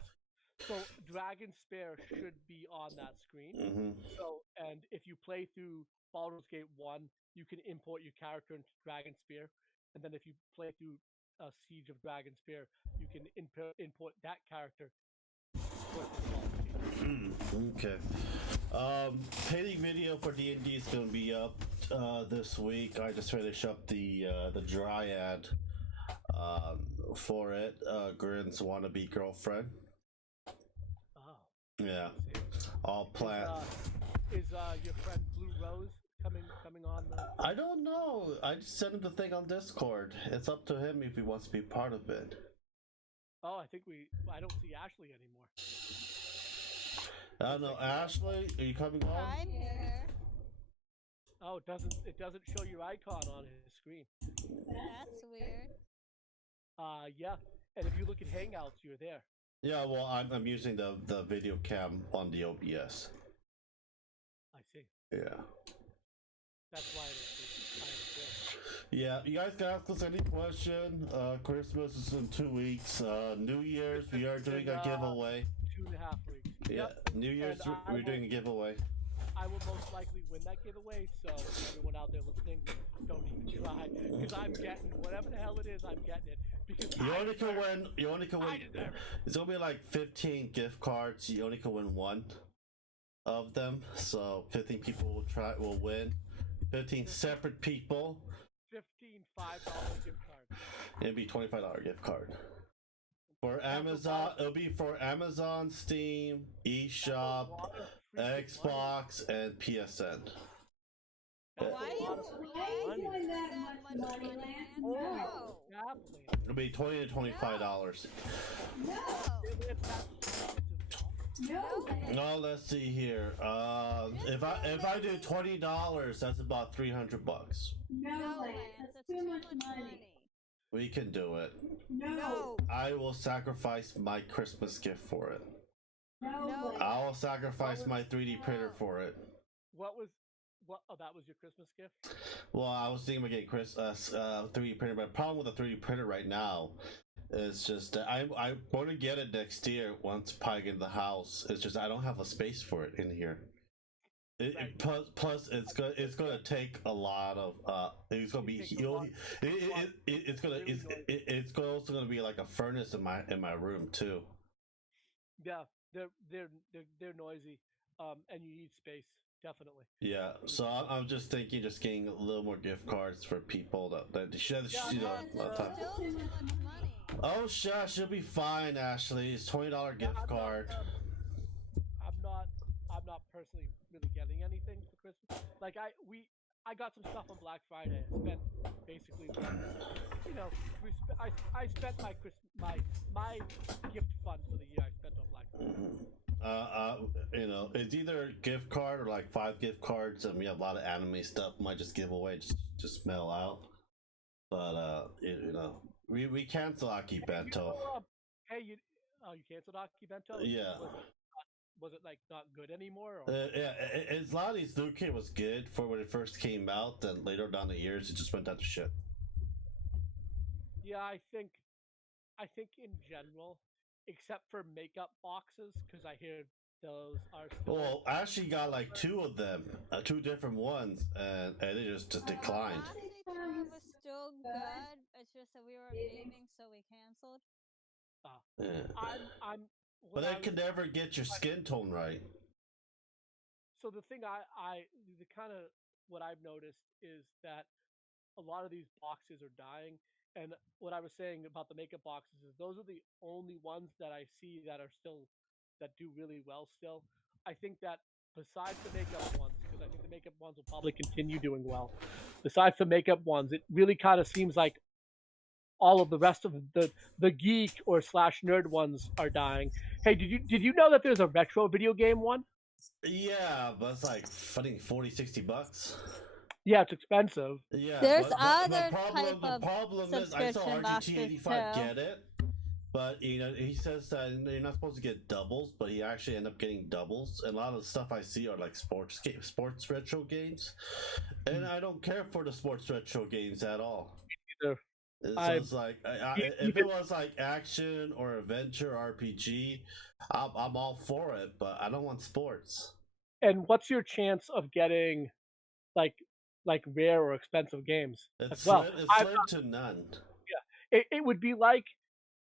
So Dragon Spear should be on that screen. So, and if you play through Baldur's Gate 1, you can import your character into Dragon Spear, and then if you play through Siege of Dragon Spear, you can import that character. Okay. Painting video for D&D is going to be up this week. I just finished up the Dryad for it. Grin's wannabe girlfriend. Yeah. All planned. Is your friend Blue Rose coming on? I don't know. I just sent him the thing on Discord. It's up to him if he wants to be part of it. Oh, I don't see Ashley anymore. I don't know. Ashley, are you coming on? I'm here. Oh, it doesn't show your icon on his screen. That's weird. Yeah. And if you look at Hangouts, you're there. Yeah, well, I'm using the video cam on the OBS. I see. Yeah. That's why I don't see it. Yeah, you guys can ask us any question. Christmas is in 2 weeks. New Year's, we are doing a giveaway. 2.5 weeks. Yeah, Yep. New Year's, we're doing a giveaway. I will most likely win that giveaway. So everyone out there listening, don't even try, because I'm getting whatever the hell it is. I'm getting it because You I only can deserve win. You only can it. I win. deserve it. It's gonna be like 15 gift cards. You only can win one of them. So 15 people will win. 15 separate people. 15 $5 gift cards. It'd be $25 gift card. For That's a Amazon, lot. it'll be for Amazon, Steam, That's a eShop, lot of freaking Xbox, and PSN. That's Why a lot of you money. doing that much money, Lance? Holy No. crap, Lance. It'll be $20 to $25. No. It's that expensive, John. No. No, let's see here. If I do $20, that's about $300. No, Lance. That's too much money. We can do it. No. I will sacrifice my Christmas gift for it. No. I will sacrifice my 3D printer for it. What was? What? Oh, that was your Christmas gift. Well, I was thinking about getting 3D printer, but the problem with the 3D printer right now is just that I'm going to get it next year once I get in the house. It's just I don't have a space for it in here. Right. Plus it's gonna take a lot of it's gonna be it's also gonna be like a furnace in my room too. Yeah, they're noisy, and you need space definitely. Yeah, so I'm just thinking, just getting a little more gift cards for people that should you know. Lance, it's still too much money. Oh shush, you'll be fine, Ashley. It's $20 gift card. I'm not personally really getting anything for Christmas. Like I got some stuff on Black Friday. I spent basically, you know, I spent my gift fund for the year. I spent on Black Friday. You know, it's either a gift card or like 5 gift cards, and we have a lot of anime stuff. Might just give away, just mail out. But you know, we cancel Aki Bento. Hey, you canceled Aki Bento? Yeah. Was it like not good anymore? Or? Yeah, it's a lot of these new kid was good for when it first came out. Then later down the years, it just went down to shit. Yeah, I think in general, except for makeup boxes, because I hear those are. Still Well, I actually got like 2 of them, 2 different ones, and it just declined. Honestly, 2 was still good. It's just that we were leaving, so we canceled. Yeah. I'm. But they can never get your skin tone right. So the thing the kind of what I've noticed is that a lot of these boxes are dying, and what I was saying about the makeup boxes is those are the only ones that I see that are still that do really well still. I think that besides the makeup ones, because I think the makeup ones will probably continue doing well. Besides the makeup ones, it really kind of seems like all of the rest of the geek or / nerd ones are dying. Hey, did you know that there's a retro video game one? Yeah, but it's like I think $40-$60. Yeah, it's expensive. Yeah, There's but other the problem is I saw subscription boxes, RGT85 too. get it, but you know he says that you're not supposed to get doubles, but he actually ended up getting doubles. And a lot of the stuff I see are like sports retro games, and I don't care for the sports retro games at all. Either. So it's like if it was like action or adventure RPG, I'm all for it, but I don't want sports. And what's your chance of getting like rare or expensive games It's as well? slim to none. Yeah, it would be like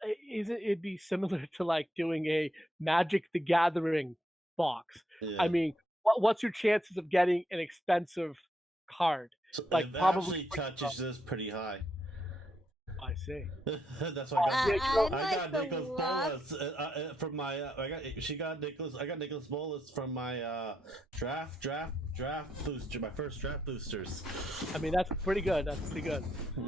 it'd be similar to like doing a Magic the Gathering box. Yeah. I mean, what's your chances of getting an expensive card? So Like it probably actually touches this pretty high. I see. That's why I got the Nicholas luck. Bolas from my. I got Nicholas Bolas from my draft booster. My first draft boosters. I mean, that's pretty good. That's pretty good.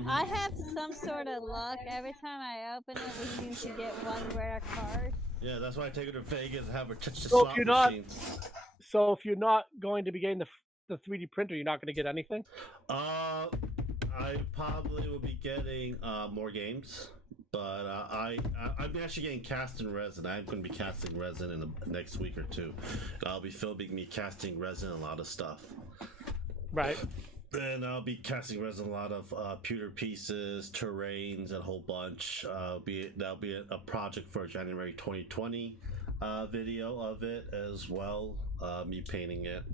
I have some sort of luck. Every time I open it, we seem to get one rare card. Yeah, that's why I take her to Vegas and have her touch the So slot machine. So if you're not going to be getting the 3D printer, you're not going to get anything. I probably will be getting more games, but I'm actually getting casting resin. I'm going to be casting resin in the next week or 2. I'll be filming me casting resin a lot of stuff. Right. And I'll be casting resin a lot of pewter pieces, terrains, and a whole bunch. That'll be a project for a January 2020 video of it as well. Me painting it.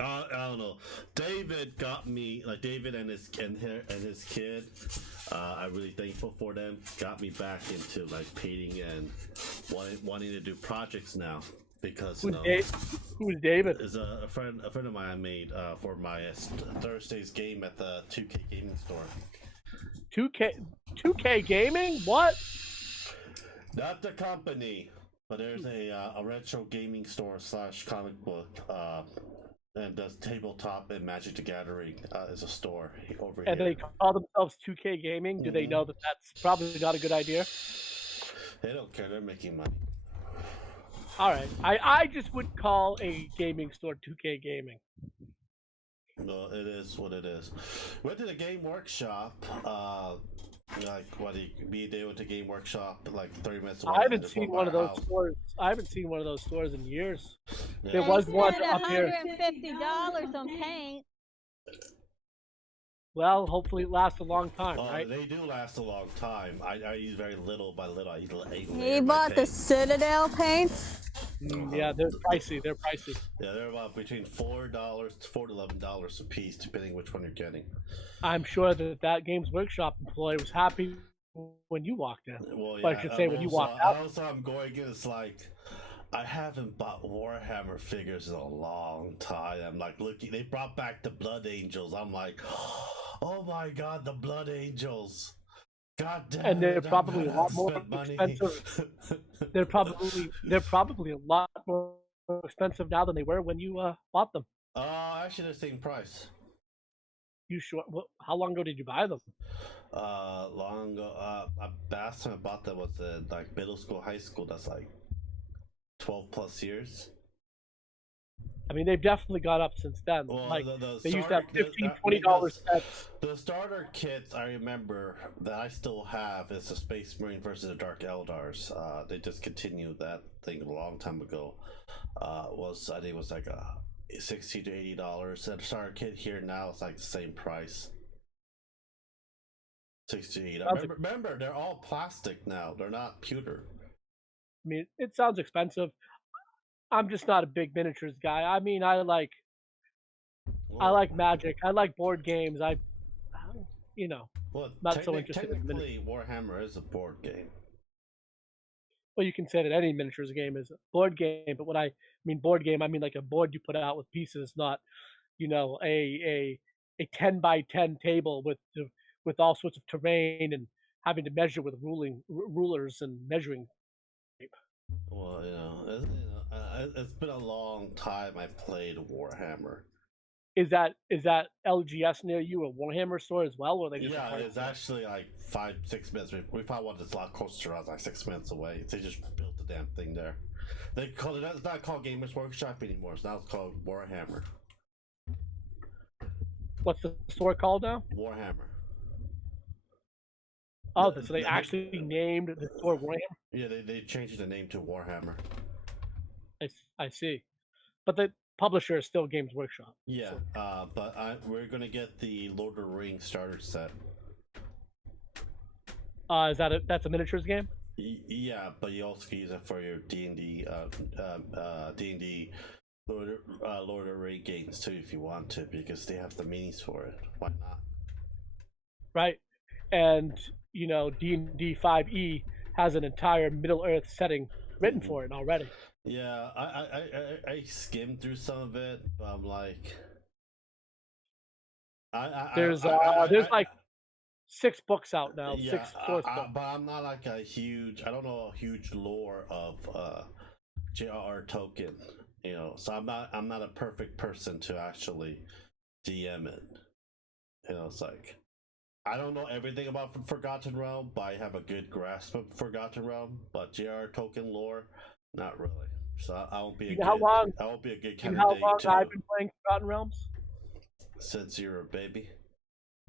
I don't know. David got me, like David and his kid. I'm really thankful for them. Got me back into like painting and wanting to do projects now because Who's David? is a friend of mine I made for my Thursday's game at the 2K gaming store. 2K Gaming? What? Not the company, but there's a retro gaming store / comic book. And does tabletop and Magic the Gathering is a store over And here. they call themselves 2K Gaming. Do they know that that's probably not a good idea? They don't care. They're making money. All right. I just would call a gaming store 2K Gaming. No, it is what it is. Went to the game workshop. Like what? Me and Dave went to game workshop like 30 minutes away. I haven't seen one of those stores. I haven't seen one of those stores in years. Yeah. There was one spent up here. $150 on paint. Well, hopefully it lasts a long time, Oh, right? they do last a long time. I use very little by little. I use He bought the Citadel paint. Yeah, they're pricey. They're pricey. Yeah, they're about between $4 to $11 a piece, depending which one you're getting. I'm sure that Games Workshop employee was happy when you walked in. Well, yeah. But I should say when you walked out. Also, I'm going in. It's like I haven't bought Warhammer figures in a long time. I'm like looking. They brought back the Blood Angels. I'm like, oh my god, the Blood Angels. God damn. And they're it, probably a I'm lot gonna more spend money. expensive. They're probably a lot more expensive now than they were when you bought them. Actually, the same price. You sure? How long ago did you buy them? Long ago. Last time I bought them was in like middle school, high school. That's like 12 plus years. I mean, they've definitely gone up since then. Well, like the they used to have starter- $15, $20 sets. The starter kits I remember that I still have is the Space Marine versus the Dark Eldars. They discontinued that thing a long time ago. I think it was like a $60 to $80. And the starter kit here now is like the same price. 60 to $80. Remember, they're all plastic now. They're not pewter. I mean, it sounds expensive. I'm just not a big miniatures guy. I mean, I like Magic. I like board games. Not so interested in technically, Warhammer is a board game. Well, you can say that any miniatures game is a board game, but when I mean board game, I mean like a board you put out with pieces, not a 10 by 10 table with all sorts of terrain and having to measure with rulers and measuring tape. Well, it's been a long time I played Warhammer. Is that LGS near you, a Warhammer store as well, or they just Yeah, it's actually like 5-6 minutes. We found one that's a lot closer to us, like 6 minutes away. They just built the damn thing there. They call it. It's not called Gamers Workshop anymore. It's now called Warhammer. What's the store called now? Warhammer. Oh, so they actually named the store Warhammer? Yeah, they changed the name to Warhammer. I see. But the publisher is still Games Workshop. Yeah, so. but we're gonna get the Lord of the Rings starter set. That's a miniatures game? Yeah, but you also can use it for your D&D, D&D Lord of the Rings games too, if you want to, because they have the minis for it. Why not? Right, and D&D 5e has an entire Middle Earth setting written for it already. Yeah, I skimmed through some of it, but I'm like, there's like 6 books out now. Yeah, 6 source books. But I'm not like I don't know a huge lore of J.R.R. Tolkien, so I'm not a perfect person to actually DM it. It's like I don't know everything about Forgotten Realm, but I have a good grasp of Forgotten Realm. But J.R.R. Tolkien lore, not really. So I won't be a good candidate. You know how long I've been playing Forgotten Realms? Since you're a baby.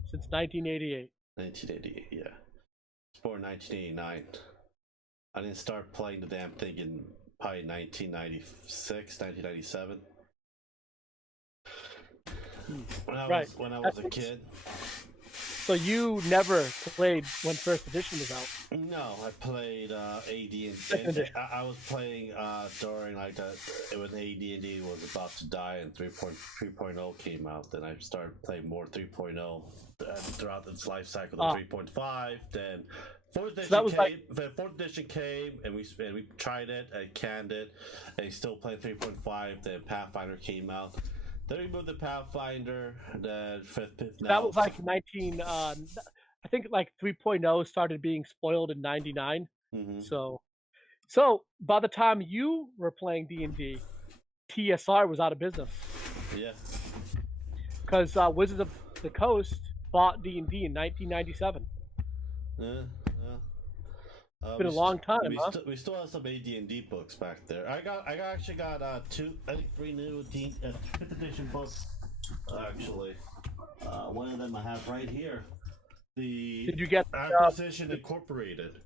Since 1988. 1988, yeah. It's born 1989. I didn't start playing the damn thing in probably 1996, 1997. When I was a kid. So you never played when first edition was out. No, I played AD&D. I was playing during like it was AD&D was about to die and 3.0 came out. Then I started playing more 3.0 throughout its life cycle. To 3.5, then fourth edition came, and we tried it, and canned it, and still played 3.5. Then Pathfinder came out. Then we moved to Pathfinder. Then fifth. That was like 19. I think like 3.0 started being spoiled in '99. Mm-hmm. So by the time you were playing D&D, TSR was out of business. Yeah. Because Wizards of the Coast bought D&D in 1997. Yeah. It's been a long time, we still have some AD&D books back there. I actually got three new 5th edition books. Actually, one of them I have right here. Did you get Acquisition Incorporated?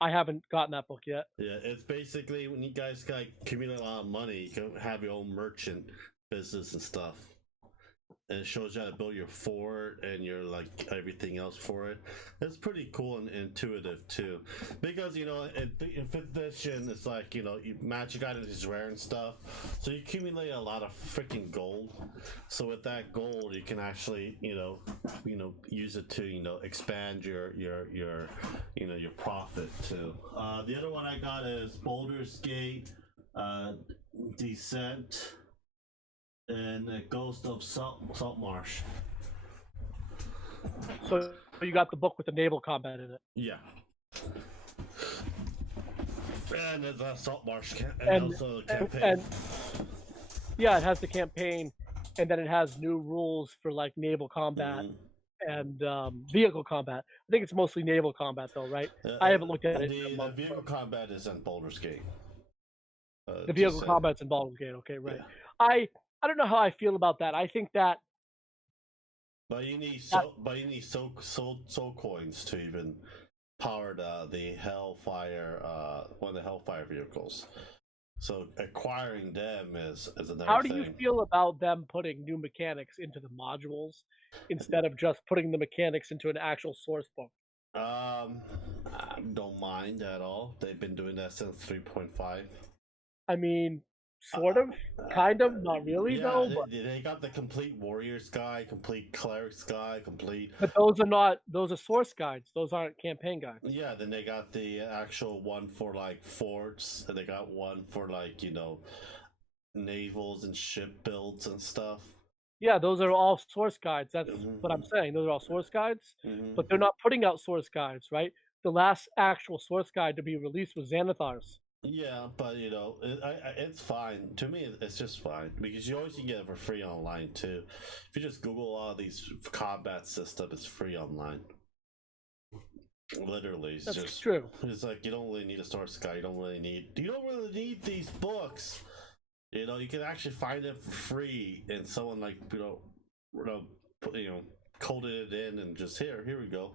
I haven't gotten that book yet. Yeah, it's basically when you guys accumulate a lot of money, you can have your own merchant business and stuff. And it shows you how to build your fort and your like everything else for it. It's pretty cool and intuitive too, because you know in 5th edition it's like magic items is rare and stuff, so you accumulate a lot of freaking gold. So with that gold, you can actually use it to expand your profit too. The other one I got is Baldur's Gate, Descent. And the Ghost of Saltmarsh. So you got the book with the naval combat in it. Yeah. And there's a Saltmarsh and also the campaign. Yeah, it has the campaign, and then it has new rules for like naval combat and vehicle combat. I think it's mostly naval combat though, right? I haven't looked at it. The vehicle combat is in Baldur's Gate. The vehicle combat's in Baldur's Gate. Okay, right. Yeah. I don't know how I feel about that. I think that. But you need soul coins to even power the Hellfire, one of the Hellfire vehicles. So acquiring them is another How do thing. you feel about them putting new mechanics into the modules instead of just putting the mechanics into an actual source book? I don't mind at all. They've been doing that since 3.5. I mean, sort of, kind of, not really though. But they got the complete Warriors guide, complete Clerics guide, complete. But those are source guides. Those aren't campaign guides. Yeah, then they got the actual one for like forts, and they got one for like navals and ship builds and stuff. Yeah, those are all source guides. That's what I'm saying. Those are all source guides, but they're not putting out source guides, right? The last actual source guide to be released was Xanathar's. Yeah, but it's fine. To me, it's just fine because you always can get it for free online too. If you just Google all these combat system, it's free online. Literally, it's just true. It's like you don't really need a source guide. You don't really need these books. You can actually find it for free, and someone coded it in and just here we go.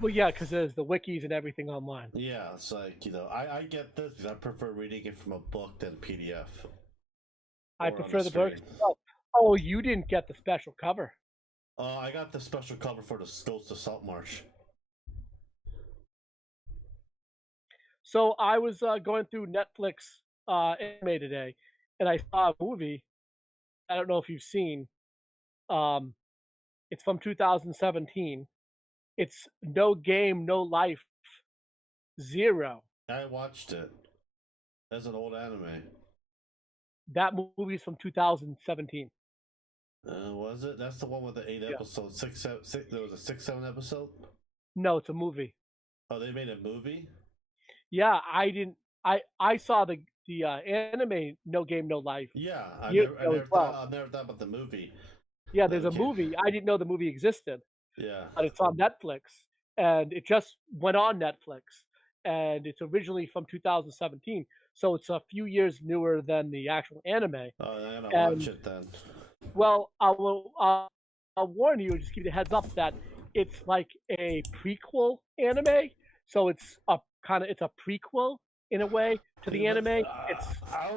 Well, yeah, because there's the wikis and everything online. Yeah, it's like, I get this because I prefer reading it from a book than PDF. I prefer the book. Oh, you didn't get the special cover. I got the special cover for the Ghost of Saltmarsh. So I was going through Netflix anime today, and I saw a movie. I don't know if you've seen. It's from 2017. It's No Game, No Life, Zero. I watched it. That's an old anime. That movie's from 2017. Was it? That's the one with the 8 episodes. 6, 7, 6. There was a 6, 7 episode. No, it's a movie. Oh, they made a movie. Yeah, I didn't. I saw the anime No Game, No Life. Yeah, I never thought about the movie. Yeah, there's a movie. I didn't know the movie existed. Yeah. But it's on Netflix, and it just went on Netflix, and it's originally from 2017, so it's a few years newer than the actual anime. Oh, I'm gonna watch it then. Well, I'll warn you, just give you the heads up that it's like a prequel anime, so it's a prequel in a way to the anime. It's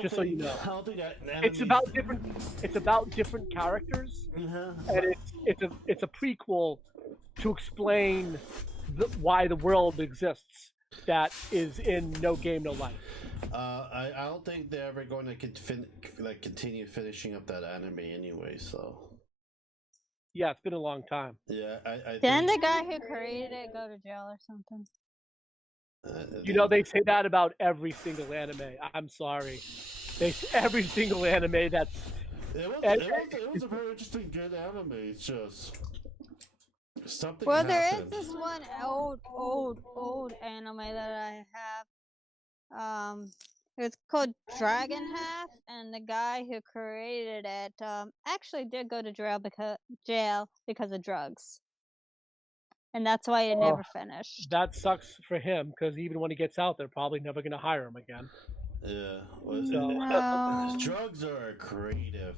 just so you know. I don't think that It's about different. It's about different characters, and it's a prequel to explain why the world exists that is in No Game No Life. I don't think they're ever going to continue finishing up that anime anyway. So Yeah, it's been a long time. yeah, I Didn't think, the guy who created it go to jail or something? You know, they say that about every single anime. I'm sorry. Every single anime that's it was a very interesting, good anime. It's just something Well, there is happened. this one old anime that I have. It's called Dragon Half, and the guy who created it actually did go to jail because of drugs, and that's why it never finished. That sucks for him because even when he gets out, they're probably never going to hire him again. Yeah, No. drugs are a creative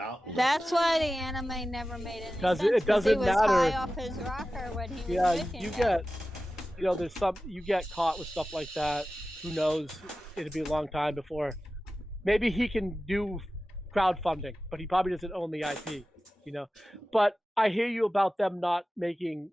outlet. That's why the anime never made any sense. It doesn't he was matter. high off his rocker when he was making it. You get caught with stuff like that. Who knows? It'll be a long time before. Maybe he can do crowdfunding, but he probably doesn't own the IP. You know. But I hear you about them not making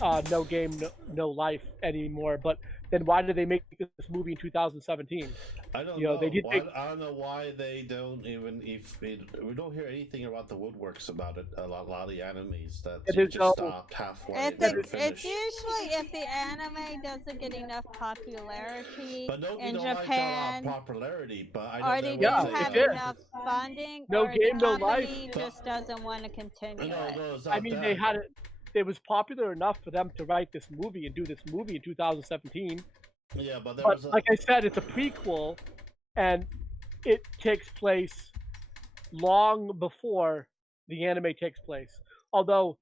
No Game No Life anymore. But then why did they make this movie in 2017? I don't know. They did. I don't know why they don't even. We don't hear anything about the woodworks about it. A lot of the animes that just stopped halfway. It's usually if the anime doesn't get enough popularity in Japan, popularity, but or they don't have enough funding, No or Game the No Life company just doesn't want to continue it. I mean, they had it. It was popular enough for them to write this movie and do this movie in 2017. Yeah, but like I said, it's a prequel, and it takes place long before the anime takes place. Although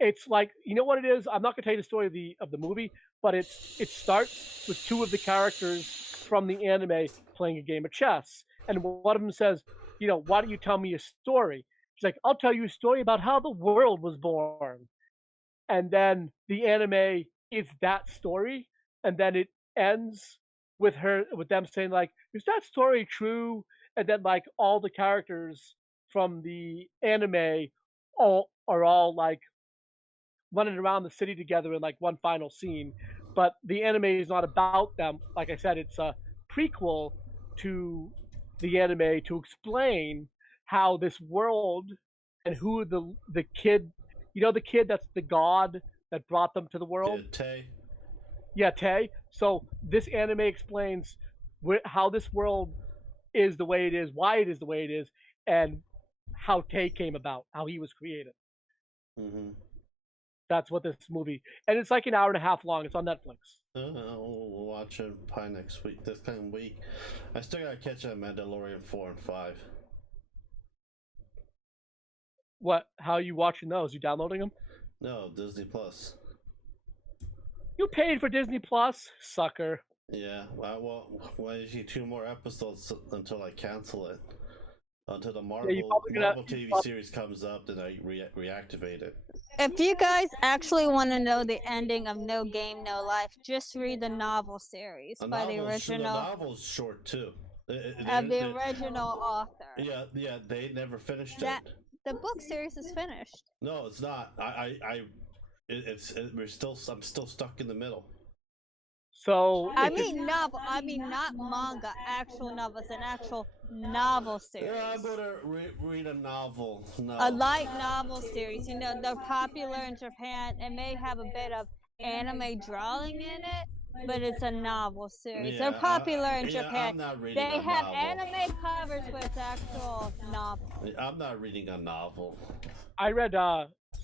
it's like, you know what it is? I'm not gonna tell you the story of the movie, but it starts with two of the characters from the anime playing a game of chess, and one of them says, you know, why don't you tell me a story? She's like, I'll tell you a story about how the world was born. And then the anime is that story, and then it ends with them saying like, is that story true? And then like all the characters from the anime are all like running around the city together in like one final scene. But the anime is not about them. Like I said, it's a prequel to the anime to explain how this world and who the kid, you know, the kid that's the god that brought them to the world. Yeah, Tay. So this anime explains how this world is the way it is, why it is the way it is, and how Tay came about, how he was created. Mm-hmm. That's what this movie, and it's like an hour and a half long. It's on Netflix. We'll watch it probably next week. This coming week, I still gotta catch up Mandalorian 4 and 5. What? How are you watching those? You downloading them? No, Disney Plus. You paid for Disney Plus, sucker. Yeah. Well, why is you 2 more episodes until I cancel it? Until the Marvel TV series comes up, then I reactivate it. If you guys actually want to know the ending of No Game No Life, just read the novel series by the original. The novel's short too. Of the original author. Yeah, they never finished it. The book series is finished. No, it's not. I'm still stuck in the middle. So I mean novel. I mean not manga. Actual novel. It's an actual novel series. Yeah, I'm gonna read a novel. No. A light novel series. You know, they're popular in Japan. It may have a bit of anime drawing in it, but it's a novel series. Yeah, they're popular in Japan. I'm not reading they a have novel. anime covers with actual novel. I'm not reading a novel. I read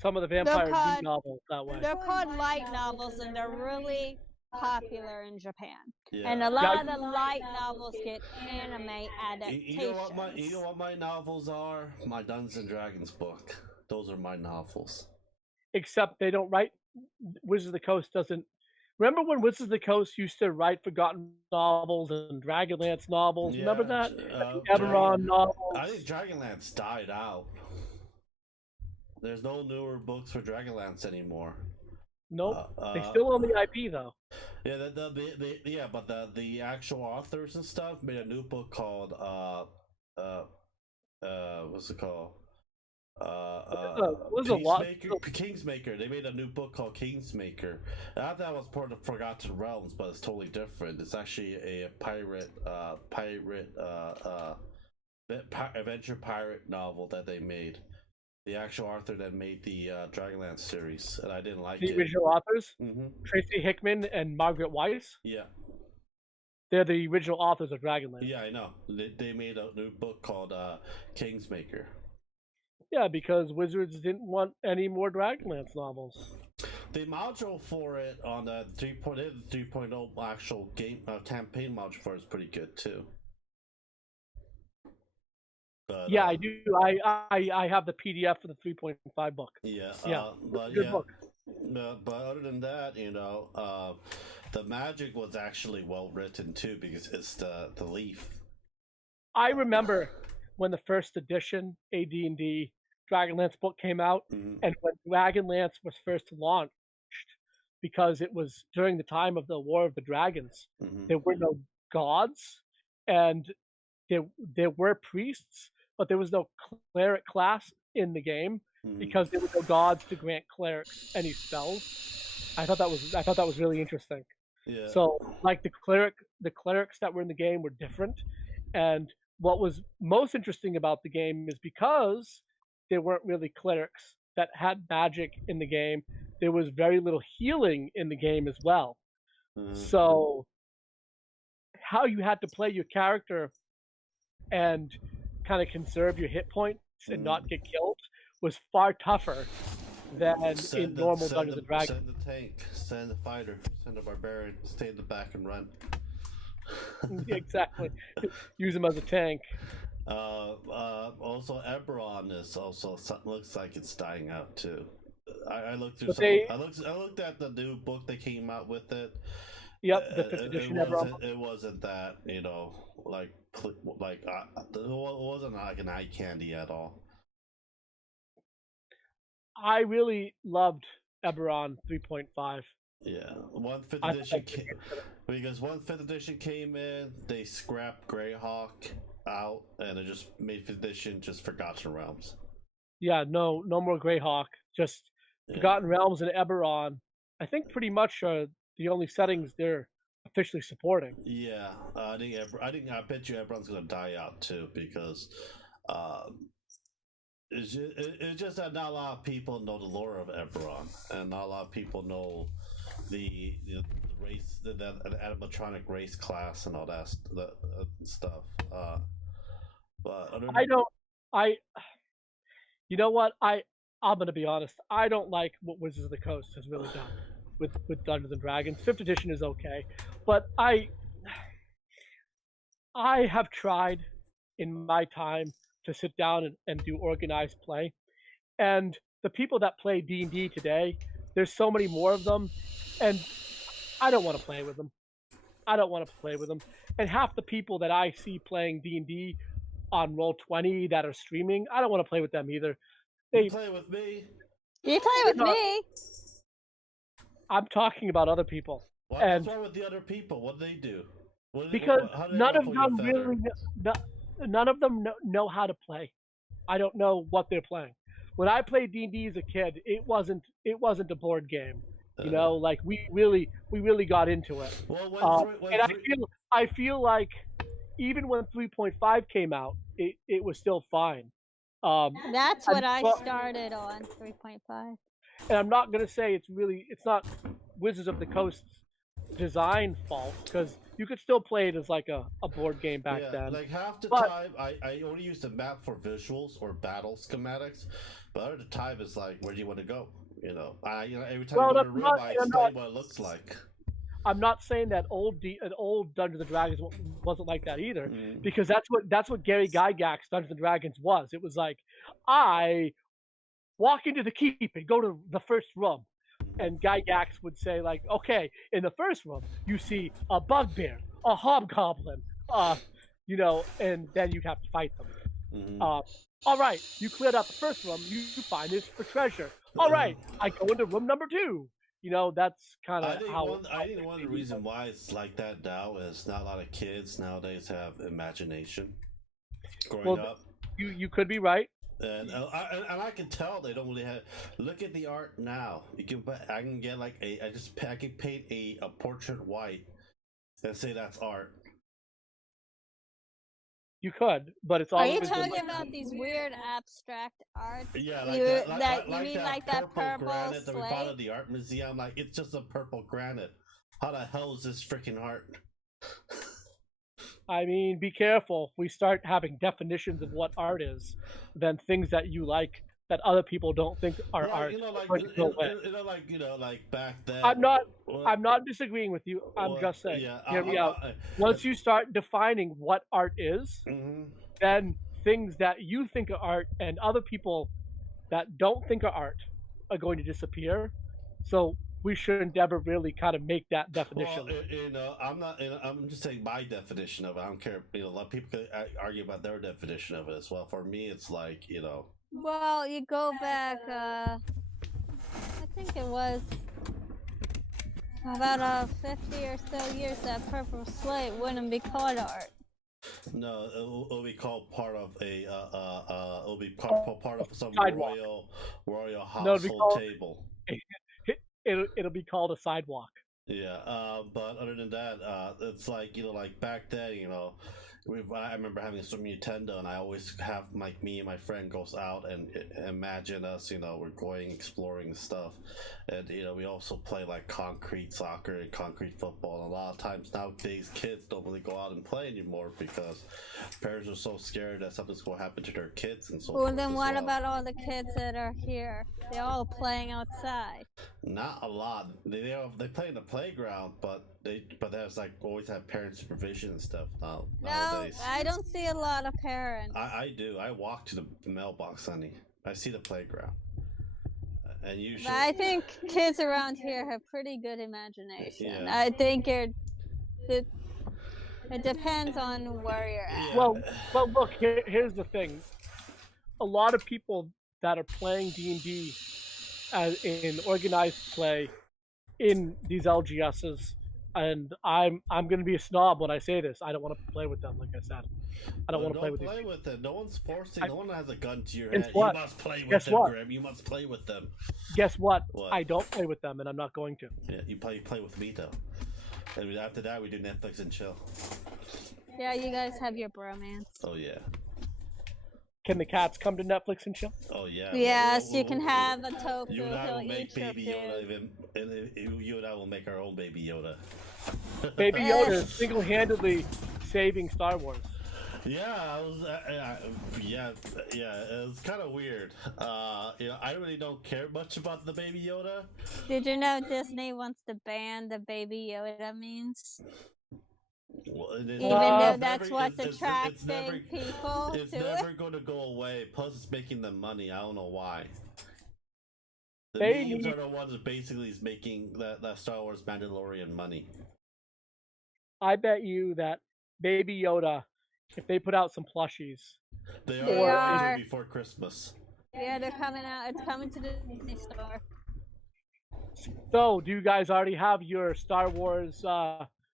some of the Vampire novels that way. They're called light novels, and they're really popular in Japan. Yeah. And a lot of the light novels get anime adaptations. You know what my novels are? My Dungeons and Dragons book. Those are my novels. Except they don't write. Wizards of the Coast doesn't. Remember when Wizards of the Coast used to write Forgotten novels and Dragonlance novels? Yeah, remember that? Eberron novels. I think Dragonlance died out. There's no newer books for Dragonlance anymore. Nope. They still own the IP though. Yeah, but the actual authors and stuff made a new book called what's it called? Was a lot. Kingsmaker. They made a new book called Kingsmaker. I thought that was part of Forgotten Realms, but it's totally different. It's actually a adventure pirate novel that they made. The actual author that made the Dragonlance series, and I didn't like the original authors, Mm-hmm. Tracy Hickman and Margaret Weiss. Yeah, they're the original authors of Dragonlance. Yeah, I know. They made a new book called Kingsmaker. Yeah, because Wizards didn't want any more Dragonlance novels. The module for it on the 3.0 actual game campaign module for it is pretty good too. But, yeah, I do. I have the PDF for the 3.5 book. Yeah, but good book. But other than that, the magic was actually well written too, because it's the leaf. I remember when the first edition AD&D Dragonlance book came out, and when Dragonlance was first launched, because it was during the time of the War of the Dragons, there were no gods, and there were priests, but there was no cleric class in the game because there were no gods to grant clerics any spells. I thought that was really interesting. Yeah. So like the clerics that were in the game were different, and what was most interesting about the game is because there weren't really clerics that had magic in the game, there was very little healing in the game as well. So how you had to play your character and kind of conserve your hit points and not get killed was far tougher than in normal Dungeons and Dragons. Send the tank, send the fighter, send the barbarian, stay in the back and run. Exactly. Use him as a tank. Also, Eberron is also looks like it's dying out too. I looked through. I looked at the new book that came out with it. Yep, the 5th edition Eberron. It wasn't that, it wasn't like an eye candy at all. I really loved Eberron 3.5. Yeah, 5th edition because 5th edition came in, they scrapped Greyhawk out, and it just made 5th edition just Forgotten Realms. Yeah, no more Greyhawk, just Forgotten Realms and Eberron. I think pretty much are the only settings they're officially supporting. Yeah, I bet you Eberron's gonna die out too, because it's just that not a lot of people know the lore of Eberron, and not a lot of people know the race, the animatronic race class, and all that stuff. But you know what? I'm gonna be honest. I don't like what Wizards of the Coast has really done with Dungeons and Dragons. 5th edition is okay, but I have tried in my time to sit down and do organized play, and the people that play D&D today, there's so many more of them, and I don't want to play with them. And half the people that I see playing D&D on Roll20 that are streaming, I don't want to play with them either. You play with me. You play with me. I'm talking about other people. What's wrong with the other people? What do they do? Because none of them know how to play. I don't know what they're playing. When I played D&D as a kid, it wasn't a board game. Like we really got into it. I feel like even when 3.5 came out, it was still fine. That's what I started on, 3.5. And I'm not gonna say it's not Wizards of the Coast's design fault, because you could still play it as like a board game back then. Like half the time, I only use the map for visuals or battle schematics, but other time it's like, where do you want to go? Every time you go to a room, I explain what it looks like. I'm not saying that old Dungeons and Dragons wasn't like that either, because that's what Gary Gygax's Dungeons and Dragons was. It was like, I walk into the keep and go to the first room, and Gygax would say like, okay, in the first room you see a bugbear, a hobgoblin, and then you'd have to fight them. All right, you cleared out the first room, you find this for treasure. All right, I go into room number 2. that's kind I of think how. one of the reasons why it's like that now is not a lot of kids nowadays have imagination growing Well, up. you could be right. And I can tell they don't really have. Look at the art now. I can get like I can paint a portrait white and say that's art. You could, but it's Are always you been talking like about these weird abstract art? Yeah, You like you mean like that purple granite that we found slate? at the art museum. Like it's just a purple granite. How the hell is this freaking art? I mean, be careful. If we start having definitions of what art is, then things that you like that other people don't think are Like art you know, are like going to go away. like back then. I'm not. What- I'm not disagreeing with you. I'm what- just saying. Yeah, Hear me out. Once you start defining what art is, Mhm. then things that you think are art and other people that don't think are art are going to disappear. So we shouldn't ever really kind of make that definition. Well, I'm not. I'm just saying my definition of it. I don't care. A lot of people could argue about their definition of it as well. For me, it's like Well, you go back. I think it was about 50 or so years. That purple slate wouldn't be called art. No, it'll be called part of a. It'll be part of some Sidewalk. royal No, it'll be household called- table. It'll be called a sidewalk. Yeah, but other than that, it's like like back then, I remember having a Super Nintendo, and I always have me and my friend goes out and imagine us, we're going exploring and stuff, and we also play like concrete soccer and concrete football. And a lot of times nowadays, kids don't really go out and play anymore because parents are so scared that something's going to happen to their kids and so Well, forth. then as what well. about all the kids that are here? They're all playing outside. Not a lot. They play in the playground, but there's like always have parent supervision and stuff No, nowadays. I don't see a lot of parents. I do. I walk to the mailbox, honey. I see the playground, and usually. But I think kids around here have pretty good imagination. Yeah. I think it depends on where you're at. Yeah. Well, look. Here's the thing. A lot of people that are playing D&D as in organized play in these LGSs, and I'm going to be a snob when I say this. I don't want to play with them. Like I said, I don't want to play with these. Play with them. No one's forcing. No one has a gun to your Guess head. what? You must play with Guess them, what? Grim. You must play with them. Guess what? What? I don't play with them, and I'm not going to. Yeah, you play with me though. And after that, we do Netflix and chill. Yeah, you guys have your bromance. Oh yeah. Can the cats come to Netflix and chill? Oh yeah. Yes, you can have a tofu. You and I He'll will make eat your Baby food. Yoda, and you and I will make our own Baby Yoda. Baby Yoda is single-handedly saving Star Wars. Yeah, it was kind of weird. I really don't care much about the Baby Yoda. Did you know Disney wants to ban the Baby Yoda memes? Well, Even though that's what's it's attracting people It's to never it? going to go away. Plus, it's making them money. I don't know why. The They memes need- are the ones that basically is making that Star Wars Mandalorian money. I bet you that Baby Yoda, if they put out some plushies, They They are are. before Christmas. Yeah, they're coming out. It's coming to the Disney store. So, do you guys already have your Star Wars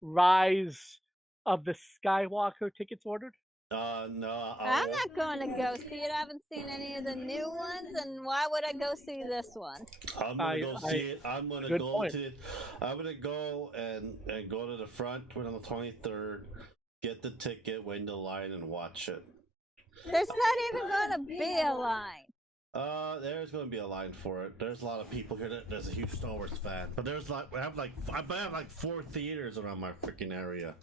Rise of the Skywalker tickets ordered? No. I'm not going to go see it. I haven't seen any of the new ones, and why would I go see this one? I'm gonna go see it. I'm gonna good go point. I'm gonna go and go to the front on the 23rd. Get the ticket, wait in the line, and watch it. There's not even going to be a line. There's gonna be a line for it. There's a lot of people here. There's a huge Star Wars fan, but there's I have like 4 theaters around my freaking area.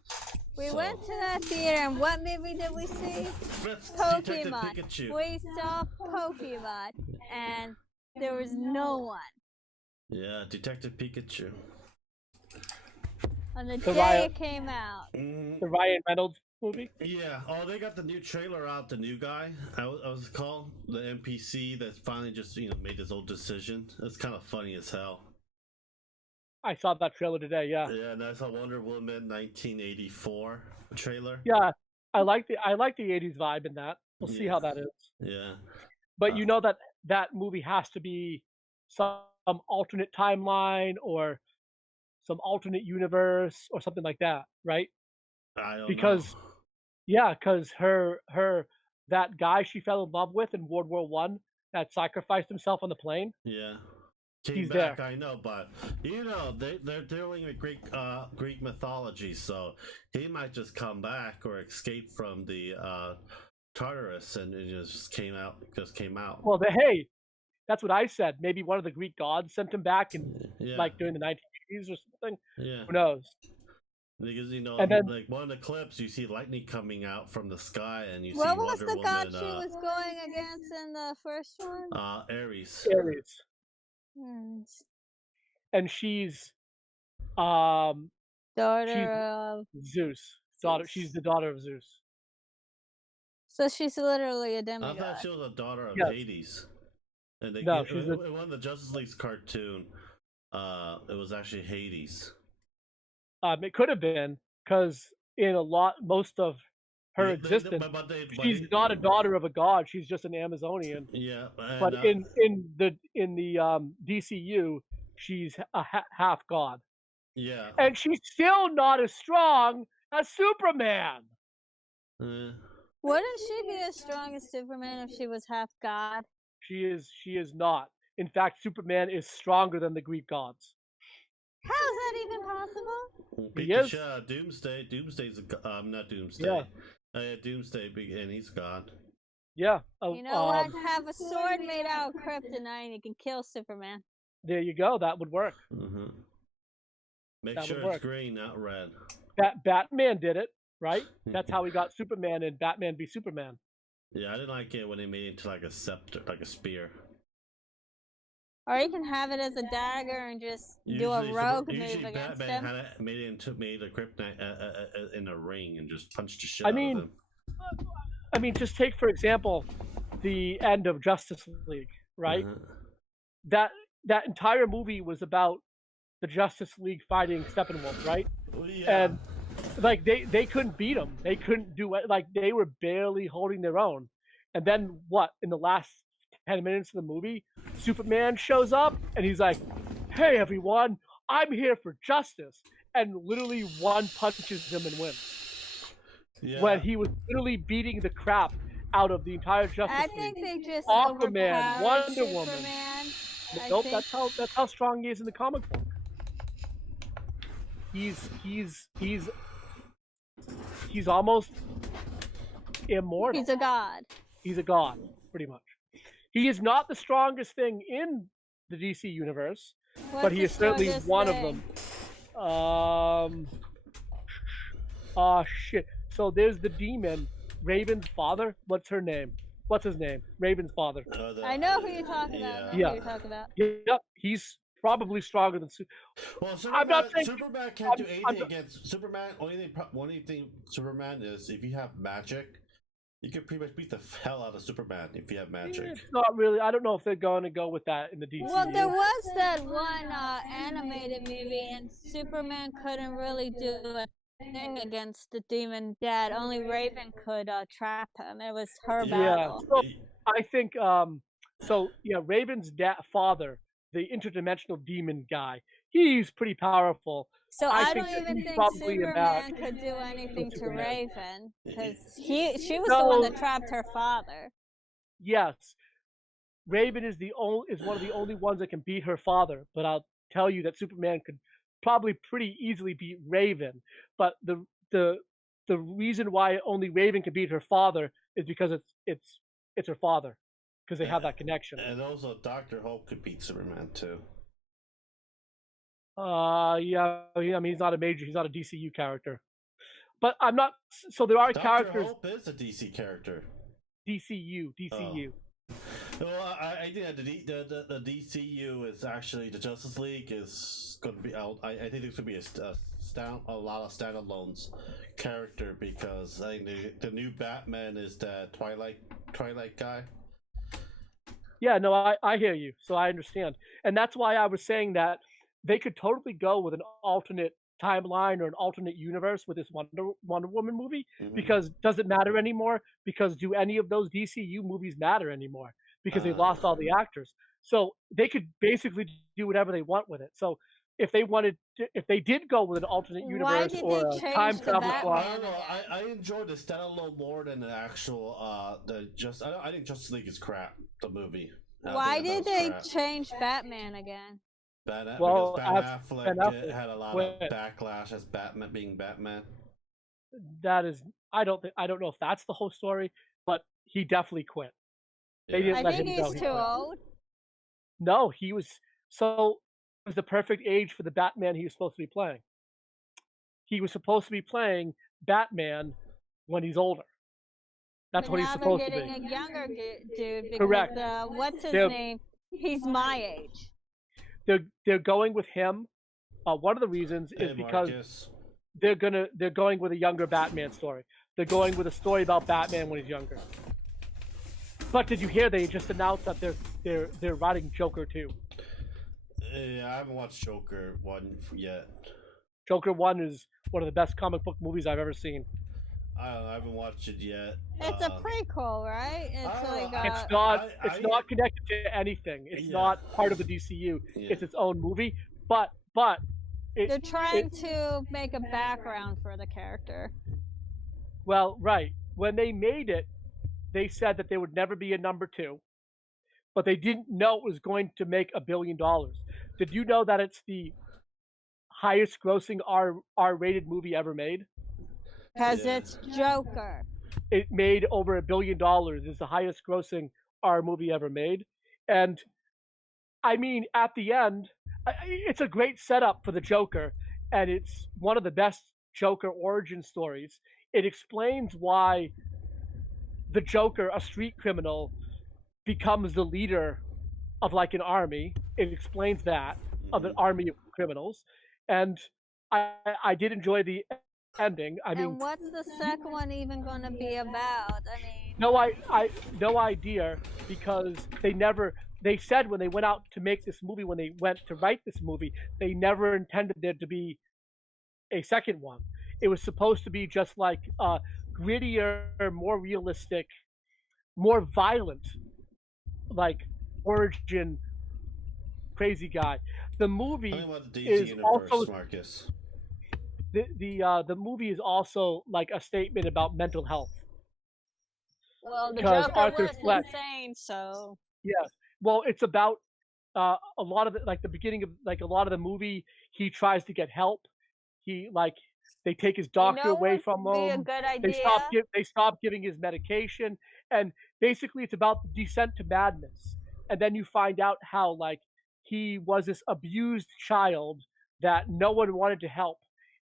We So, went to that theater, and what movie did we see? that's Detective Pokemon. Pikachu. We saw Pokemon, and there was no one. Yeah, Detective Pikachu. On the So day Ryan- it came out. The Ryan Reynolds movie? Yeah. Oh, they got the new trailer out. The new guy. I was called the NPC that's finally just made his own decision. It's kind of funny as hell. I saw that trailer today. Yeah, Yeah, and that's a Wonder Woman 1984 trailer. yeah. I like the '80s vibe in that. We'll see Yeah. how that is. Yeah. But you know that movie has to be alternate timeline or some alternate universe or something like that, right? I don't Because know. because her that guy she fell in love with in World War One that sacrificed himself on the plane, Yeah. Came he's back, there. I know, but they're dealing with Greek mythology, so he might just come back or escape from the Tartarus, and it just came out. Well, hey, that's what I said. Maybe one of the Greek gods sent him back in Yeah, like during the 1980s or something. yeah. Who knows? Because And then like one of the clips, you see lightning coming out from the sky, and you see What was Wonder the god Woman. she was going against in the first one? Aries. Aries, Hmm. and she's um she's Daughter of Zeus daughter. She's Zeus. the daughter of Zeus. So she's literally a I demigod. thought she was a daughter of Yes. Hades. And No, she's in one of the Justice League's cartoon, it was actually Hades. It could have been because in most of her existence, she's not a daughter of a god. She's just an Amazonian. Yeah, But in the DCU, she's a half god, yeah. and she's still not as strong as Superman. Wouldn't she be as strong as Superman if she was half god? She is not. In fact, Superman is stronger than the Greek gods. How is that even possible? He is. Doomsday's not Doomsday. Yeah. Doomsday, and he's God. Yeah. You know what? Have a sword made out of kryptonite and you can kill Superman. There you go. That would work. Mm-hmm. Make That sure would it's work. green, not red. Batman did it, right? That's how we got Superman in Batman v Superman. Yeah, I didn't like it when they made it into like a scepter, like a spear. Or you can have it as a dagger and just do a rogue move against Batman him. made a kryptonite in a ring and just punched the shit out of him. I mean, just take for example the end of Justice League, right? Uh-huh. That entire movie was about the Justice League fighting Steppenwolf, right? Yeah. And like they couldn't beat him. They couldn't do it. Like they were barely holding their own. And then what? In the last 10 minutes of the movie, Superman shows up and he's like, "Hey everyone, I'm here for justice," and literally one punches him and wins. Yeah. When he was literally beating the crap out of the entire Justice League. I think they just Aquaman, Wonder Superman. Woman. Nope, that's how strong he is in the comic book. He's almost immortal. He's a god. He's a god, pretty much. He is not the strongest thing in the DC universe, but he is certainly one of them. Shit. So there's the demon, Raven's father. What's her name? What's his name? Raven's father. I know who you're talking about. I know who you're talking about. Yep, he's probably stronger than Well, I'm not saying Superman can't do anything against Superman. Only thing Superman is if you have magic, you can pretty much beat the hell out of Superman if you have magic. It's not really. I don't know if they're going to go with that in the DC. Well, there was that one animated movie, and Superman couldn't really do a thing against the demon dad. Only Raven could trap him. It was her battle. So I think Raven's father, the interdimensional demon guy, he's pretty powerful. So I don't even think Superman could do anything to Raven because she was the one that trapped her father. Yes, Raven is one of the only ones that can beat her father. But I'll tell you that Superman could probably pretty easily beat Raven. But the reason why only Raven can beat her father is because it's her father, because they have that connection. And also, Dr. Hope could beat Superman too. Yeah. I mean, he's not a DCU character, but I'm not. So there are characters. Dr. Hope is a DC character. DCU. Oh. Well, I think the DCU is actually the Justice League is going to be out. I think there's going to be a lot of standalones character because I think the new Batman is the Twilight guy. Yeah, no, I hear you, so I understand, and that's why I was saying that they could totally go with an alternate timeline or an alternate universe with this Wonder Woman movie, because does it matter anymore? Because do any of those DCU movies matter anymore? Because they lost all the actors. So they could basically do whatever they want with it. So if they did go with an alternate Why universe did or they a change time the travel I plot, don't know. Batman I enjoyed the standalone more than the actual I think Justice League is crap. The movie. Why I thought it did was they crap. change Batman again? Because well, Ben Ben Affleck had a lot of quit. backlash as Batman being Batman. That is, I don't know if that's the whole story, but he definitely quit. They Yeah. didn't I let think him go. he's He too quit. old. No, he was the perfect age for the Batman he was supposed to be playing. He was supposed to be playing Batman when he's older. That's But what he's now they're supposed to getting be. a younger dude because Correct. what's his They're name? He's my age. they're going with him. One of the reasons is Hey, because Marcus. they're going with a younger Batman story. They're going with a story about Batman when he's younger. But did you hear they just announced that they're writing Joker 2? Yeah, I haven't watched Joker 1 yet. Joker 1 is one of the best comic book movies I've ever seen. I don't know. I haven't watched it yet. It's a prequel, right? It's like It's not connected to anything. It's Yeah. not part of the DCU. Yeah. It's its own movie. But they're trying to make a background for the character. well, right. When they made it, they said that there would never be a number 2, but they didn't know it was going to make $1 billion. Did you know that it's the highest grossing R-rated movie ever made? Because Yeah. it's Joker. It made over $1 billion. It's the highest grossing R movie ever made. And I mean, at the end, it's a great setup for the Joker, and it's one of the best Joker origin stories. It explains why the Joker, a street criminal, becomes the leader of like an army. It explains that of an army of criminals, and I did enjoy the ending. I mean, And what's the second one even going to be about? I mean, no idea, because they said when they went out to make this movie, when they went to write this movie, they never intended there to be a second one. It was supposed to be just like grittier, more realistic, more violent, like origin crazy guy. The movie Talking about the DC is universe, also Marcus. the movie is also like a statement about mental health. well, the Because Joker Arthur was Fleck- insane, so Yes. Well, it's about a lot of it, like the beginning of like a lot of the movie. He tries to get help. He like they take his doctor away from would be a him. good They idea. stop giving his medication, and basically it's about the descent to madness. And then you find out how like he was this abused child that no one wanted to help,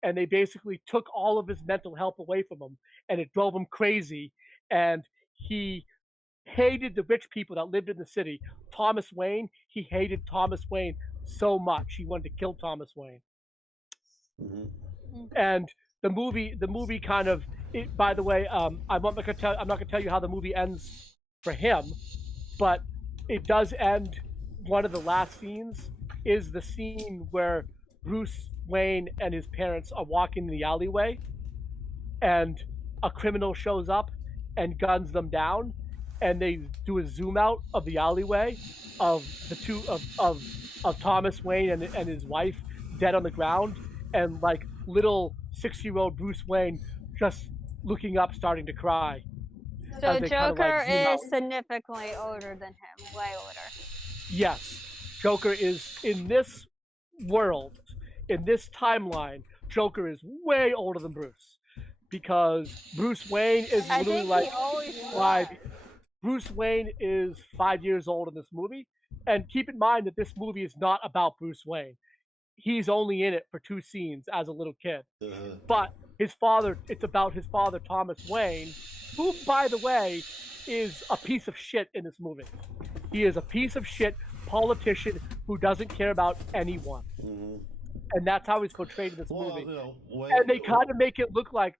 and they basically took all of his mental health away from him, and it drove him crazy. And he hated the rich people that lived in the city. Thomas Wayne, he hated Thomas Wayne so much he wanted to kill Thomas Wayne. And the movie kind of. By the way, I'm not gonna tell you how the movie ends for him, but it does end. One of the last scenes is the scene where Bruce Wayne and his parents are walking in the alleyway, and a criminal shows up and guns them down, and they do a zoom out of the alleyway of the two of Thomas Wayne and his wife dead on the ground, and like little 6-year-old Bruce Wayne just looking up, starting to cry. So as they kinda, Joker like, zoom out. is significantly older than him, way older. Yes, Joker is in this world, in this timeline. Joker is way older than Bruce, because Bruce Wayne is I literally think like he always five. was. Bruce Wayne is 5 years old in this movie, and keep in mind that this movie is not about Bruce Wayne. He's only in it for 2 scenes as a little kid. But his father, it's about his father, Thomas Wayne, who, by the way, is a piece of shit in this movie. He is a piece of shit politician who doesn't care about anyone. And that's how he's portrayed in this movie. And they kind of make it look like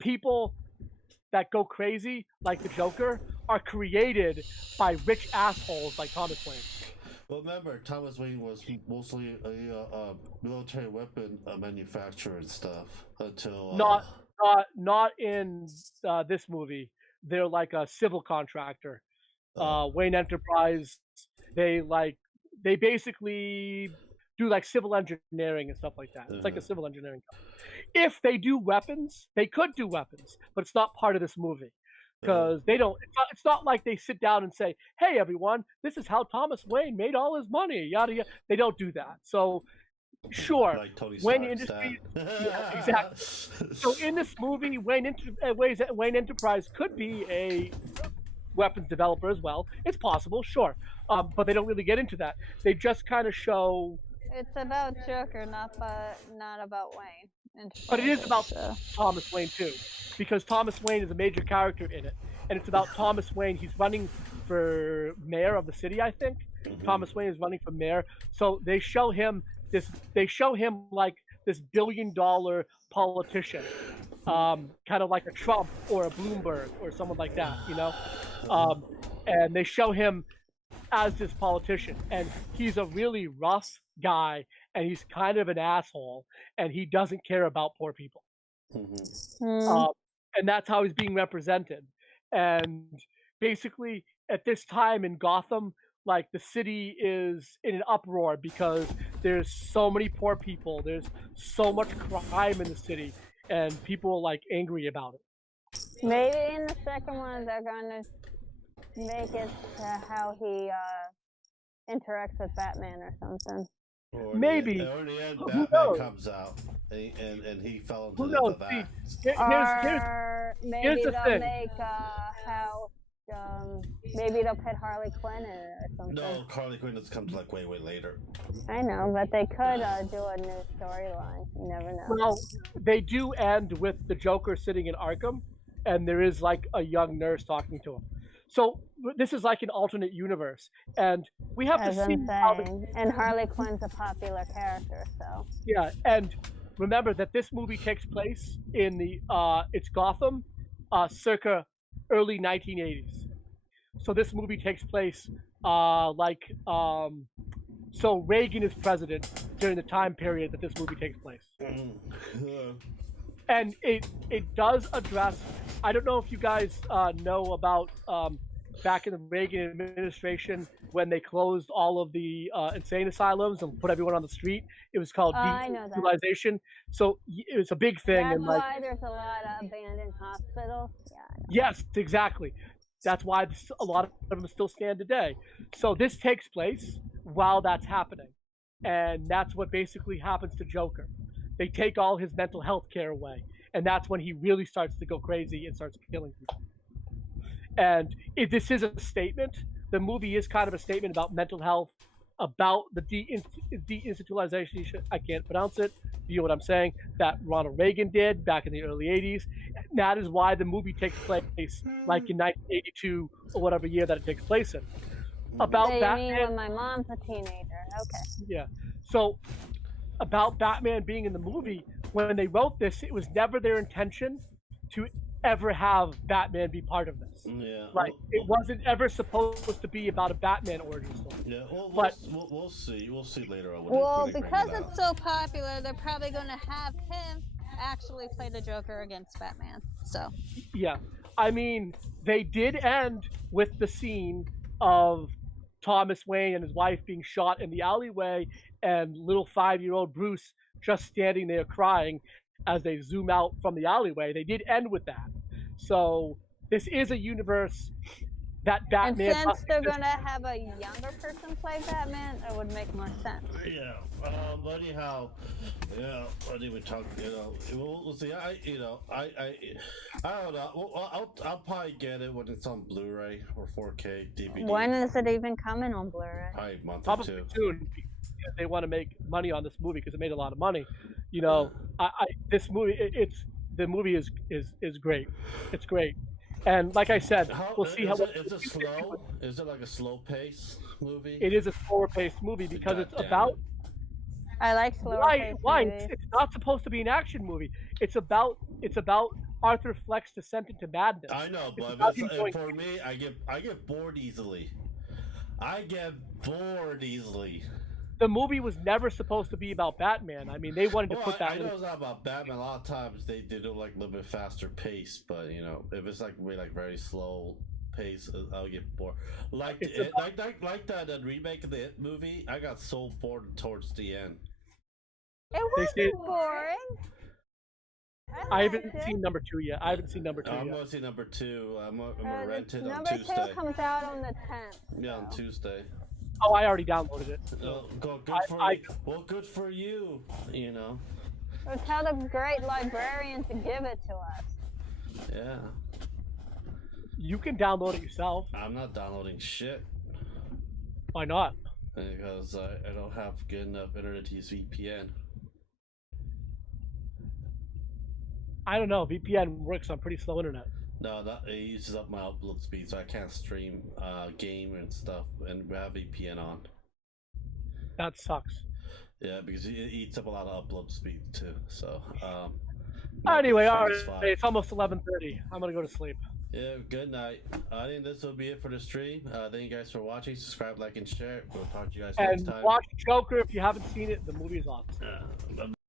people that go crazy, like the Joker, are created by rich assholes like Thomas Wayne. Well, remember, Thomas Wayne was mostly a military weapon manufacturer and stuff until Not in this movie. They're like a civil contractor. Wayne Enterprise, they basically do like civil engineering and stuff like that. It's like a civil engineering company. If they do weapons, they could do weapons, but it's not part of this movie because they don't. It's not like they sit down and say, "Hey, everyone, this is how Thomas Wayne made all his money." Yada yada. They don't do that. So, sure, Like Tony Wayne Stark's Industries. dad. Yeah, exactly. So in this movie, Wayne Enterprise could be a weapons developer as well. It's possible, sure, but they don't really get into that. They just kind of show. It's about Joker, not about Wayne. But it is about So. Thomas Wayne too, because Thomas Wayne is a major character in it, and it's about Thomas Wayne. He's running for mayor of the city, I think. Thomas Wayne is running for mayor, so they show him this. They show him like this billion-dollar politician, kind of like a Trump or a Bloomberg or someone like that, you know. And they show him as this politician, and he's a really rough guy, and he's kind of an asshole, and he doesn't care about poor people. And that's how he's being represented. And basically, at this time in Gotham, like the city is in an uproar because there's so many poor people, there's so much crime in the city, and people are like angry about it. Maybe in the second one they're gonna make it to how he interacts with Batman or something. Or Maybe. Or in the end, Who Batman knows? comes out and he fell Who into knows? the See, vat. Or maybe the they'll thing. make how maybe they'll put Harley Quinn in it or something. No, Harley Quinn has come to like way later. I know, but they could do a new storyline. You never know. Well, they do end with the Joker sitting in Arkham, and there is like a young nurse talking to him. So this is like an alternate universe, and we have As to see I'm how saying, and Harley Quinn's a popular character, so. Yeah, and remember that this movie takes place in the it's Gotham, circa early 1980s. So this movie takes place so Reagan is president during the time period that this movie takes place. And it does address. I don't know if you guys know about back in the Reagan administration when they closed all of the insane asylums and put everyone on the street. It was called I know that. decentralization. So it was a big thing. That's and like, why there's a lot of abandoned hospitals. Yeah. I know. yes, exactly. That's why a lot of them still stand today. So this takes place while that's happening, and that's what basically happens to Joker. They take all his mental health care away, and that's when he really starts to go crazy and starts killing people. And this is a statement. The movie is kind of a statement about mental health, about the deinstitutionalization. I can't pronounce it. You know what I'm saying? That Ronald Reagan did back in the early 80s. And that is why the movie takes place like in 1982 or whatever year that it takes place in. About So you Batman. mean when my mom's a teenager? Okay. Yeah. So about Batman being in the movie, when they wrote this, it was never their intention to ever have Batman be part of this. Yeah. Like it wasn't ever supposed to be about a Batman origin story. Yeah. But We'll see. We'll see later on. Well, when they because bring it it's so popular, they're probably going to have him actually play the Joker against Batman. So. yeah, I mean, they did end with the scene of Thomas Wayne and his wife being shot in the alleyway, and little 5-year-old Bruce just standing there crying as they zoom out from the alleyway. They did end with that. So this is a universe that Batman. And since they're going to have a younger person play Batman, it would make more sense. Yeah. But anyhow, yeah. What did we talk? You know, we'll see. I don't know. Well, I'll probably get it when it's on Blu-ray or 4K DVD. When is it even coming on Blu-ray? Probably a month or Probably two. soon. Because they want to make money on this movie because it made a lot of money. You know, this movie, the movie is great. It's great. And like I said, we'll see how. Is it slow? Is it like a slow pace movie? It is a slower paced movie because it's Goddamn about. I like slower paced Why? movies. It's not supposed to be an action movie. It's about Arthur Fleck's descent into madness. I know, but about him going- for me, I get bored easily. I get bored easily. The movie was never supposed to be about Batman. I mean, they wanted to Well, put that. I know it's not about Batman. A lot of times they do like a little bit faster pace, but you know, if it's like way like very slow pace, I'll get bored. Like It's it, like the remake of the It movie. I got so bored towards the end. It They say- wasn't boring. I liked haven't it. seen number 2 yet. I haven't seen number 2 I'm yet. gonna see number 2. I'm gonna rent it on Number Tuesday. 2 comes out on the 10th. Yeah, on Tuesday. Oh, I already downloaded it. Well, good for you. You know. Or tell the great librarian to give it to us. Yeah. You can download it yourself. I'm not downloading shit Why not? because I don't have good enough internet to use VPN. I don't know. VPN works on pretty slow internet. No, it uses up my upload speed, so I can't stream game and stuff and have VPN on. That sucks. Yeah, because it eats up a lot of upload speed too. So, Anyway, all it's right. fine. It's almost 11:30. I'm gonna go to sleep. Yeah, good night. I think this will be it for the stream. Thank you guys for watching. Subscribe, like, and share. We'll talk to you guys next And time. watch Joker if you haven't seen it. The movie is awesome. Yeah.